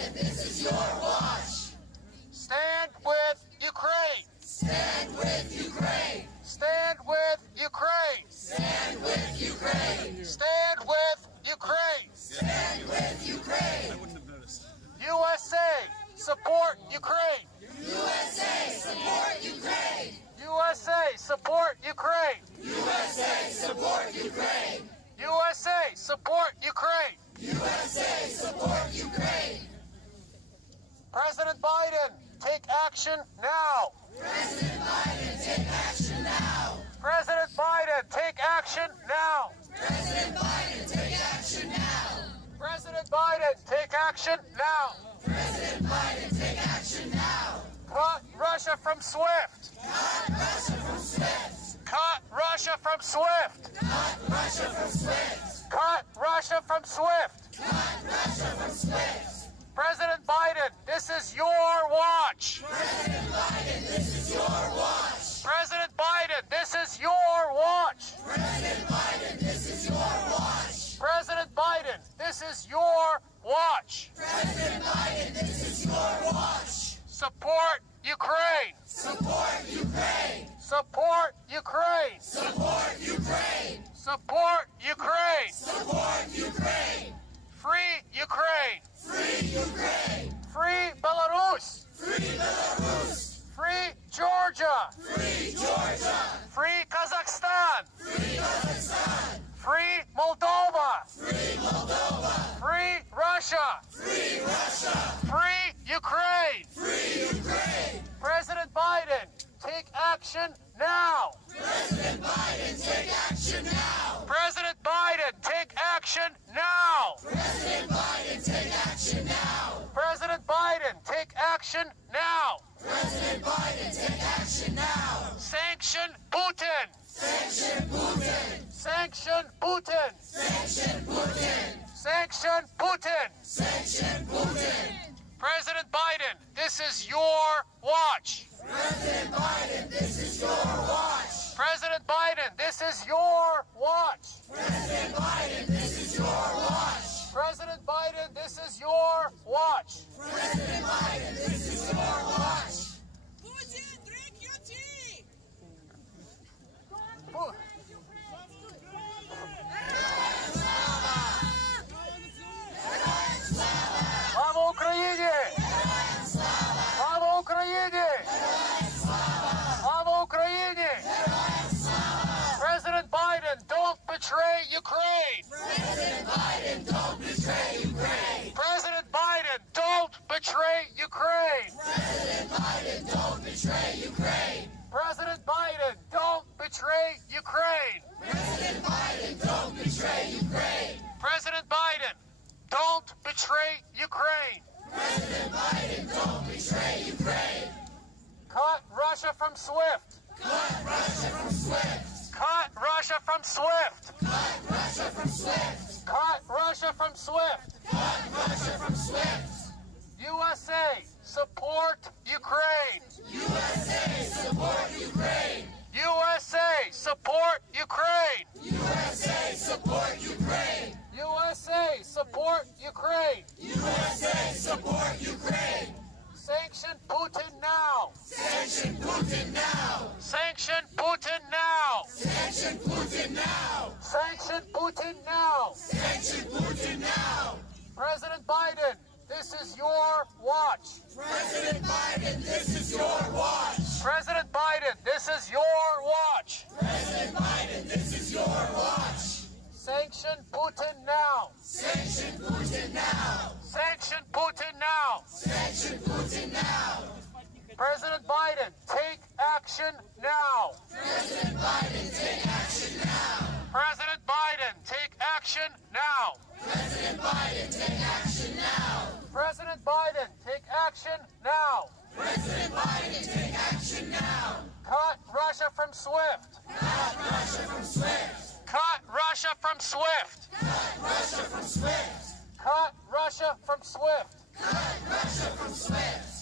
President Biden, take action now. President Biden, take action now. President Biden, take action now. President Biden, take action now. President Biden, take action now. President Biden, take action now. Cut Russia from SWIFT. Cut Russia from SWIFT. Cut Russia from SWIFT. Cut Russia from SWIFT. Cut Russia from SWIFT. Cut Russia from SWIFT. President Biden, this is your watch. President Biden, this is your watch. President Biden, this is your watch. President Biden, this is your watch. President Biden, this is your watch. President Biden, this is your watch. Support Ukraine. Support Ukraine. Support Ukraine. Support Ukraine. Support Ukraine. Support Ukraine. Free Ukraine. Free Ukraine. Free Belarus. Free Belarus. Free Georgia. Free Georgia. Free Kazakhstan. Free Kazakhstan. Free Moldova. Free Moldova. Free Russia. Free Russia. Free Ukraine. Free Ukraine. President Biden, take action now. President Biden, take action now. President Biden, take action now. President Biden, take action now. President Biden, take action now. President Biden, take action now. Sanction Putin. Sanction Putin. Sanction Putin. Sanction Putin. Sanction Putin. Sanction Putin. President Biden, this is your watch. President Biden, this is your watch. President Biden, this is your watch. President Biden, this is your watch. President Biden, this is your watch. President Biden, this is your watch. Putin, drink your tea. Слава Україні! Слава Україні! Слава Україні! President Biden, don't betray Ukraine! President Biden, don't betray Ukraine. President Biden, don't betray Ukraine! President Biden, don't betray Ukraine. President Biden, don't betray Ukraine! President Biden, don't betray Ukraine. President Biden, don't betray Ukraine! President Biden, don't betray Ukraine. Cut Russia from SWIFT! Cut Russia from SWIFT. Cut Russia from SWIFT! Cut Russia from SWIFT. Cut Russia from SWIFT! Cut Russia from SWIFT. USA, support Ukraine! USA, support Ukraine. USA, support Ukraine! USA, support Ukraine. USA, support Ukraine! USA, support Ukraine. Sanction Putin now! Sanction Putin now. Sanction Putin now! Sanction Putin now. Sanction Putin now! Sanction Putin now. President Biden, this is your watch! President Biden, this is your watch. President Biden, this is your watch! President Biden, this is your watch. Sanction Putin now! Sanction Putin now. Sanction Putin now! Sanction Putin now. President Biden, take action now! President Biden, take action now. President Biden, take action now! President Biden, take action now. President Biden, take action now! President Biden, take action now. Cut Russia from SWIFT! Cut Russia from SWIFT. Cut Russia from SWIFT! Cut Russia from SWIFT. Cut Russia from SWIFT! Cut Russia from SWIFT.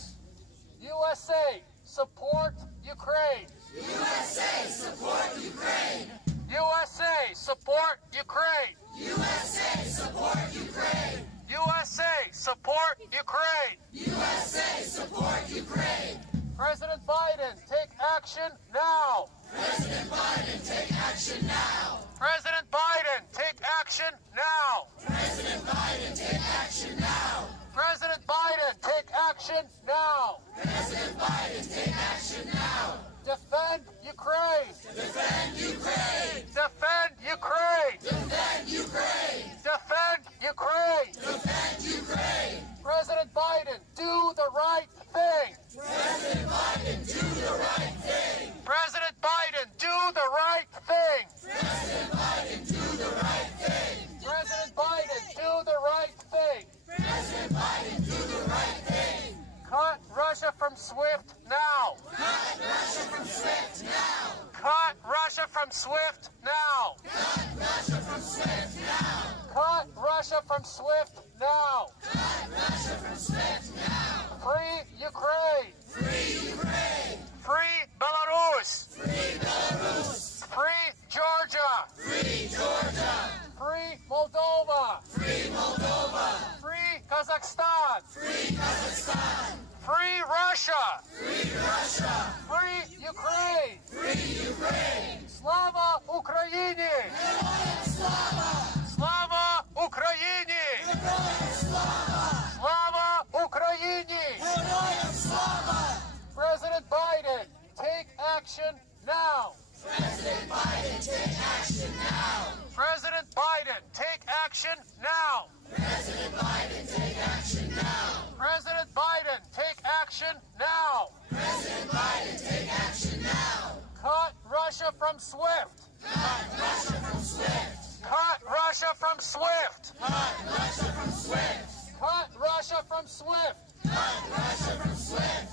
USA, support Ukraine! USA, support Ukraine. USA, support Ukraine! USA, support Ukraine. USA, support Ukraine! USA, support Ukraine. President Biden, take action now! President Biden, take action now. President Biden, take action now! President Biden, take action now. President Biden, take action now! President Biden, take action now. Defend Ukraine! Defend Ukraine. Defend Ukraine! Defend Ukraine. Defend Ukraine! Defend Ukraine. President Biden, do the right thing. President Biden, do the right thing. President Biden, do the right thing. President Biden, do the right thing. President Biden, do the right thing. President Biden, do the right thing. Cut Russia from SWIFT now. Cut Russia from SWIFT now. Cut Russia from SWIFT now. Cut Russia from SWIFT now. Cut Russia from SWIFT now. Cut Russia from SWIFT now. Free Ukraine. Free Ukraine. Free Belarus. Free Belarus. Free Georgia. Free Georgia. Free Moldova. Free Moldova. Free Kazakhstan. Free Kazakhstan. Free Russia. Free Russia. Free Ukraine. Free Ukraine. Slava Ukraini. Героям слава. Slava Ukraini. Героям слава. Slava Ukraini. Героям слава. President Biden, take action now. President Biden, take action now. President Biden, take action now. President Biden, take action now. President Biden, take action now. President Biden, take action now. Cut Russia from SWIFT. Cut Russia from SWIFT. Cut Russia from SWIFT. Cut Russia from SWIFT. Cut Russia from SWIFT. Cut Russia from SWIFT.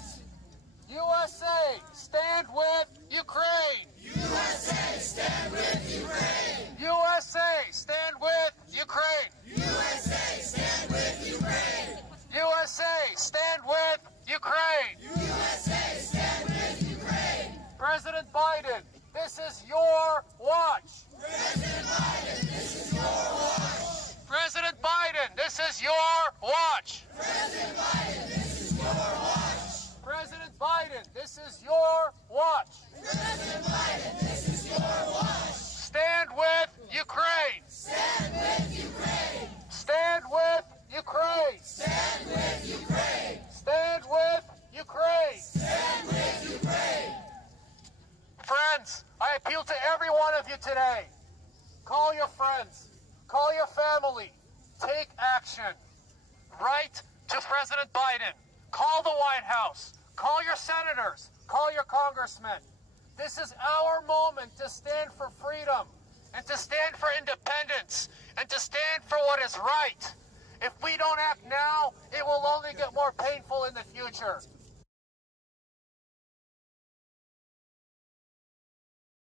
USA, stand with Ukraine. USA, stand with Ukraine. USA, stand with Ukraine. USA, stand with Ukraine. USA, stand with Ukraine. USA, stand with Ukraine. President Biden, this is your watch. President Biden, this is your watch. President Biden, this is your watch. President Biden, this is your watch. President Biden, this is your watch. President Biden, this is your watch. Stand with Ukraine. Stand with Ukraine. Stand with Ukraine. Stand with Ukraine. Stand with Ukraine. Stand with Ukraine. Friends, I appeal to every one of you today. Call your friends. Call your family. Take action. Write to President Biden. Call the White House. Call your senators. Call your congressmen. This is our moment to stand for freedom and to stand for independence and to stand for what is right. If we don't act now, it will only get more painful in the future.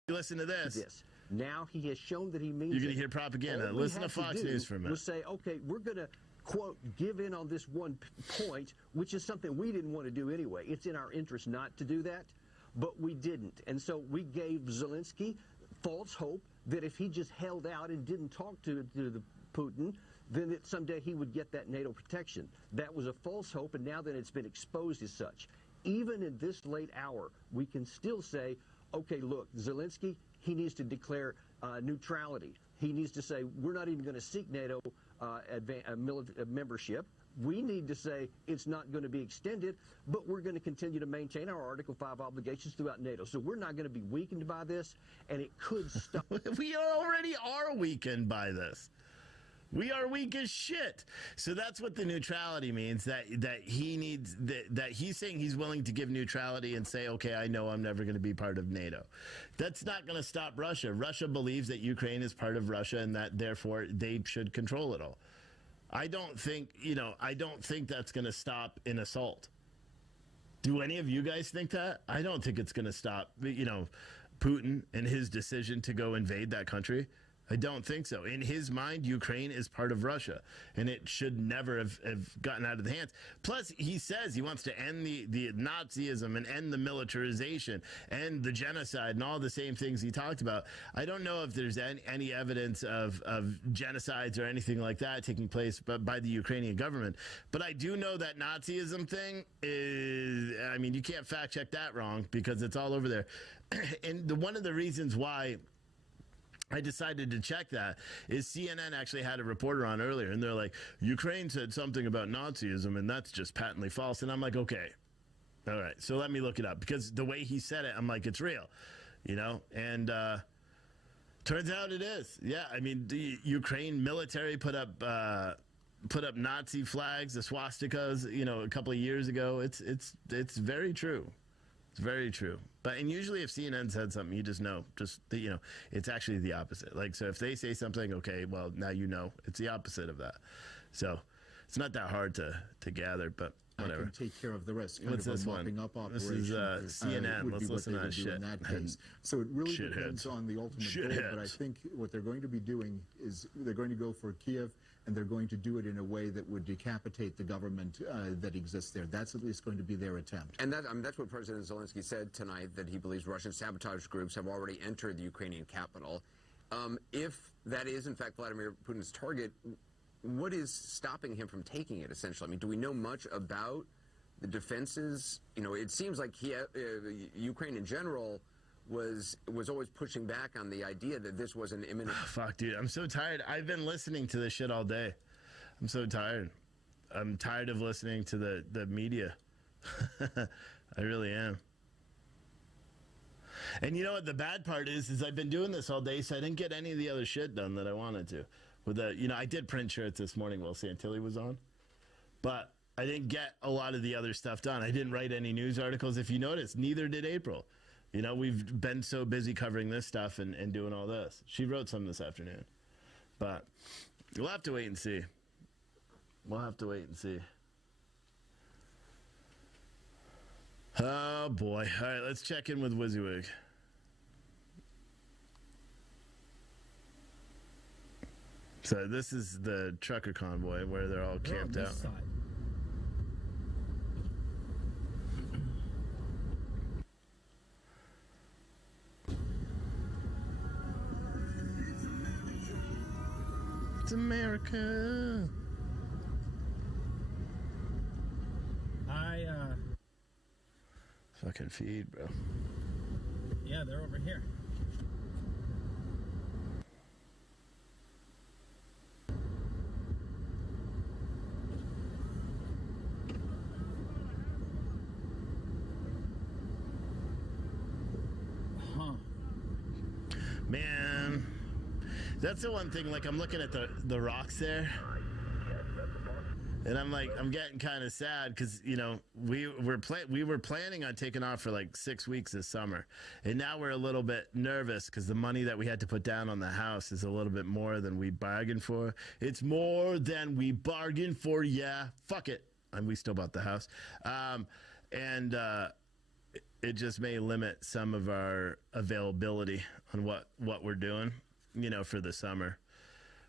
Listen to this. Now he has shown that he means You're going it. to hear propaganda. All we Listen to had Fox do News for a minute. was say, okay, we're going to, quote, give in on this one point, which is something we didn't want to do anyway. It's in our interest not to do that, but we didn't. And so we gave Zelensky false hope that if he just held out and didn't talk to the Putin, then that someday he would get that NATO protection. That was a false hope, and now that it's been exposed as such, even in this late hour, we can still say, okay, look, Zelensky, he needs to declare neutrality. He needs to say, we're not even going to seek NATO membership. We need to say it's not going to be extended, but we're going to continue to maintain our Article 5 obligations throughout NATO. So we're not going to be weakened by this, and it could stop. We already are weakened by this. We are weak as shit. So that's what the neutrality means, that he needs, that he's saying he's willing to give neutrality and say, okay, I know I'm never going to be part of NATO. That's not going to stop Russia. Russia believes that Ukraine is part of Russia and that therefore they should control it all. I don't think that's going to stop an assault. Do any of you guys think that? I don't think it's going to stop, Putin and his decision to go invade that country. I don't think so. In his mind, Ukraine is part of Russia, and it should never have gotten out of the hands. Plus, he says he wants to end the Nazism and end the militarization and the genocide and all the same things he talked about. I don't know if there's any evidence of genocides or anything like that taking place by the Ukrainian government. But I do know that Nazism thing is, you can't fact check that wrong because it's all over there. And one of the reasons why I decided to check that is CNN actually had a reporter on earlier, and they're like, Ukraine said something about Nazism, and that's just patently false. And I'm like, okay, all right, so let me look it up, because the way he said it, I'm like, it's real, and turns out it is. Yeah, the Ukraine military put up put up Nazi flags, the swastikas, a couple of years ago. It's very true. It's very true. And usually if CNN said something, you just know, it's actually the opposite. Like, so if they say something, okay, well, now it's the opposite of that. So it's not that hard to gather, but whatever. I can take care of the rest. What's this one? This is CNN. Let's listen to that shit. In that case. So it really Shitheads. depends on the ultimate goal, but I think what they're going to be doing is they're going to go for Kiev, and they're going to do it in a way that would decapitate the government that exists there. That's at least going to be their attempt. And that's what President Zelensky said tonight, that he believes Russian sabotage groups have already entered the Ukrainian capital. If that is, in fact, Vladimir Putin's target, what is stopping him from taking it, essentially? I mean, do we know much about the defenses? It seems like Ukraine in general was always pushing back on the idea that this was an imminent... Fuck, dude, I'm so tired. I've been listening to this shit all day. I'm so tired. I'm tired of listening to the media. I really am. And you know what the bad part is I've been doing this all day, so I didn't get any of the other shit done that I wanted to. I did print shirts this morning while Santilli was on, but I didn't get a lot of the other stuff done. I didn't write any news articles. If you notice, neither did April. We've been so busy covering this stuff and doing all this. She wrote some this afternoon, but we'll have to wait and see. We'll have to wait and see. Oh boy. All right, let's check in with WYSIWYG. So this is the trucker convoy where they're all camped out. It's America. Fucking feed, bro. Yeah, they're over here. Man, that's the one thing. Like, I'm looking at the rocks there, and I'm getting kind of sad because we were planning on taking off for like 6 weeks this summer, and now we're a little bit nervous because the money that we had to put down on the house is a little bit more than we bargained for. It's more than we bargained for. Yeah, fuck it, and we still bought the house, it just may limit some of our availability on what we're doing, for the summer,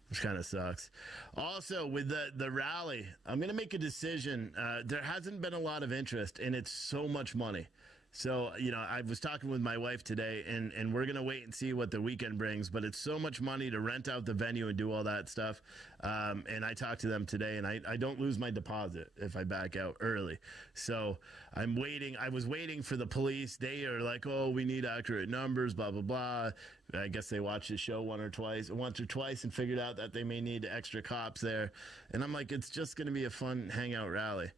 which kind of sucks. Also, with the rally, I'm going to make a decision. There hasn't been a lot of interest, and it's so much money. So, I was talking with my wife today, and we're going to wait and see what the weekend brings, but it's so much money to rent out the venue and do all that stuff. And I talked to them today, and I don't lose my deposit if I back out early. So I'm waiting. I was waiting for the police. They are like, oh, we need accurate numbers, blah, blah, blah. I guess they watched the show once or twice and figured out that they may need extra cops there. And I'm like, it's just going to be a fun hangout rally.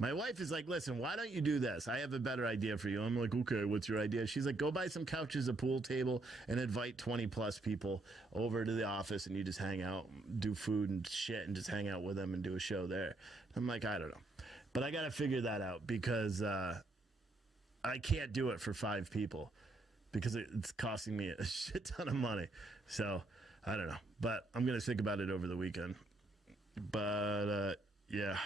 My wife is like, listen, why don't you do this? I have a better idea for you. I'm like, okay, what's your idea? She's like, go buy some couches, a pool table, and invite 20 plus people over to the office, and you just hang out, do food and shit, and just hang out with them and do a show there. I'm like, I don't know. But I got to figure that out because I can't do it for 5 people because it's costing me a shit ton of money. So I don't know. But I'm going to think about it over the weekend. But yeah.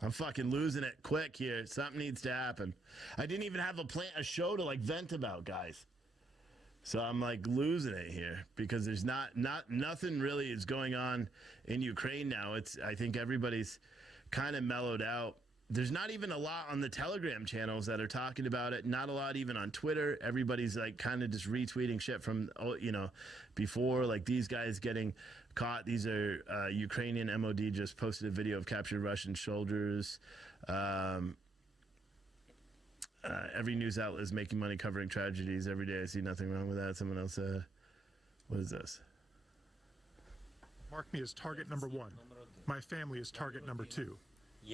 I'm fucking losing it quick here. Something needs to happen. I didn't even have a show to like vent about, guys. So I'm like losing it here because there's nothing really is going on in Ukraine now. I think everybody's kind of mellowed out. There's not even a lot on the Telegram channels that are talking about it. Not a lot even on Twitter. Everybody's like kind of just retweeting shit from before, like these guys getting caught. These are Ukrainian MOD just posted a video of captured Russian soldiers. Every news outlet is making money covering tragedies every day. I see nothing wrong with that. Someone else said, what is this? Mark me as target number 1. My family is target number 2.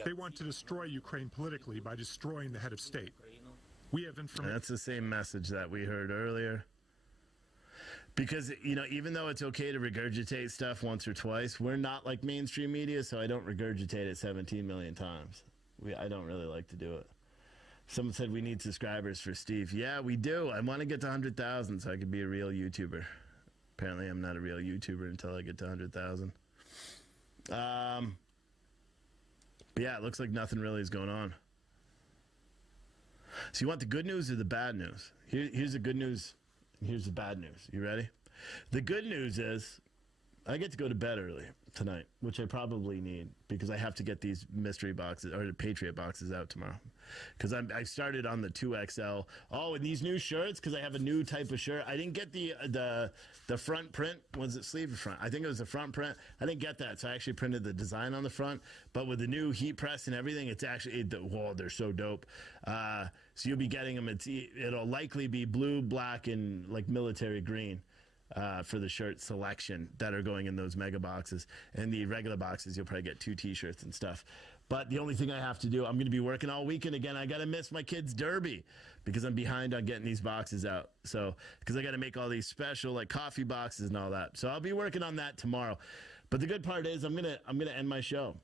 They want to destroy Ukraine politically by destroying the head of state. We have information. That's the same message that we heard earlier. Because, you know, even though it's okay to regurgitate stuff once or twice, we're not like mainstream media, so I don't regurgitate it 17 million times. I don't really like to do it. Someone said we need subscribers for Steve. Yeah, we do. I want to get to 100,000 so I can be a real YouTuber. Apparently, I'm not a real YouTuber until I get to 100,000. But yeah, it looks like nothing really is going on. So you want the good news or the bad news? Here's the good news. Here's the bad news. You ready? The good news is I get to go to bed early tonight, which I probably need because I have to get these mystery boxes or the Patriot boxes out tomorrow. Because I started on the 2XL. Oh, and these new shirts, because I have a new type of shirt. I didn't get the front print. Was it sleeve or front? I think it was the front print. I didn't get that, so I actually printed the design on the front. But with the new heat press and everything, it's actually, whoa, they're so dope. So you'll be getting them. It'll likely be blue, black, and like military green. For the shirt selection that are going in those mega boxes. And the regular boxes, you'll probably get 2 t-shirts and stuff. But the only thing I have to do, I'm going to be working all weekend again. I got to miss my kids' derby because I'm behind on getting these boxes out. So, because I got to make all these special like coffee boxes and all that. So I'll be working on that tomorrow. But the good part is I'm going to end my show.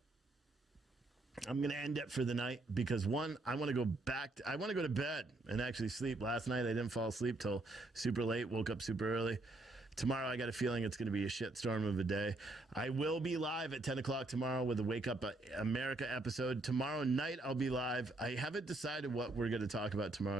I'm going to end it for the night because one, I want to go to bed and actually sleep. Last night I didn't fall asleep till super late, woke up super early. Tomorrow, I got a feeling it's going to be a shitstorm of a day. I will be live at 10 o'clock tomorrow with a Wake Up America episode. Tomorrow night, I'll be live. I haven't decided what we're going to talk about tomorrow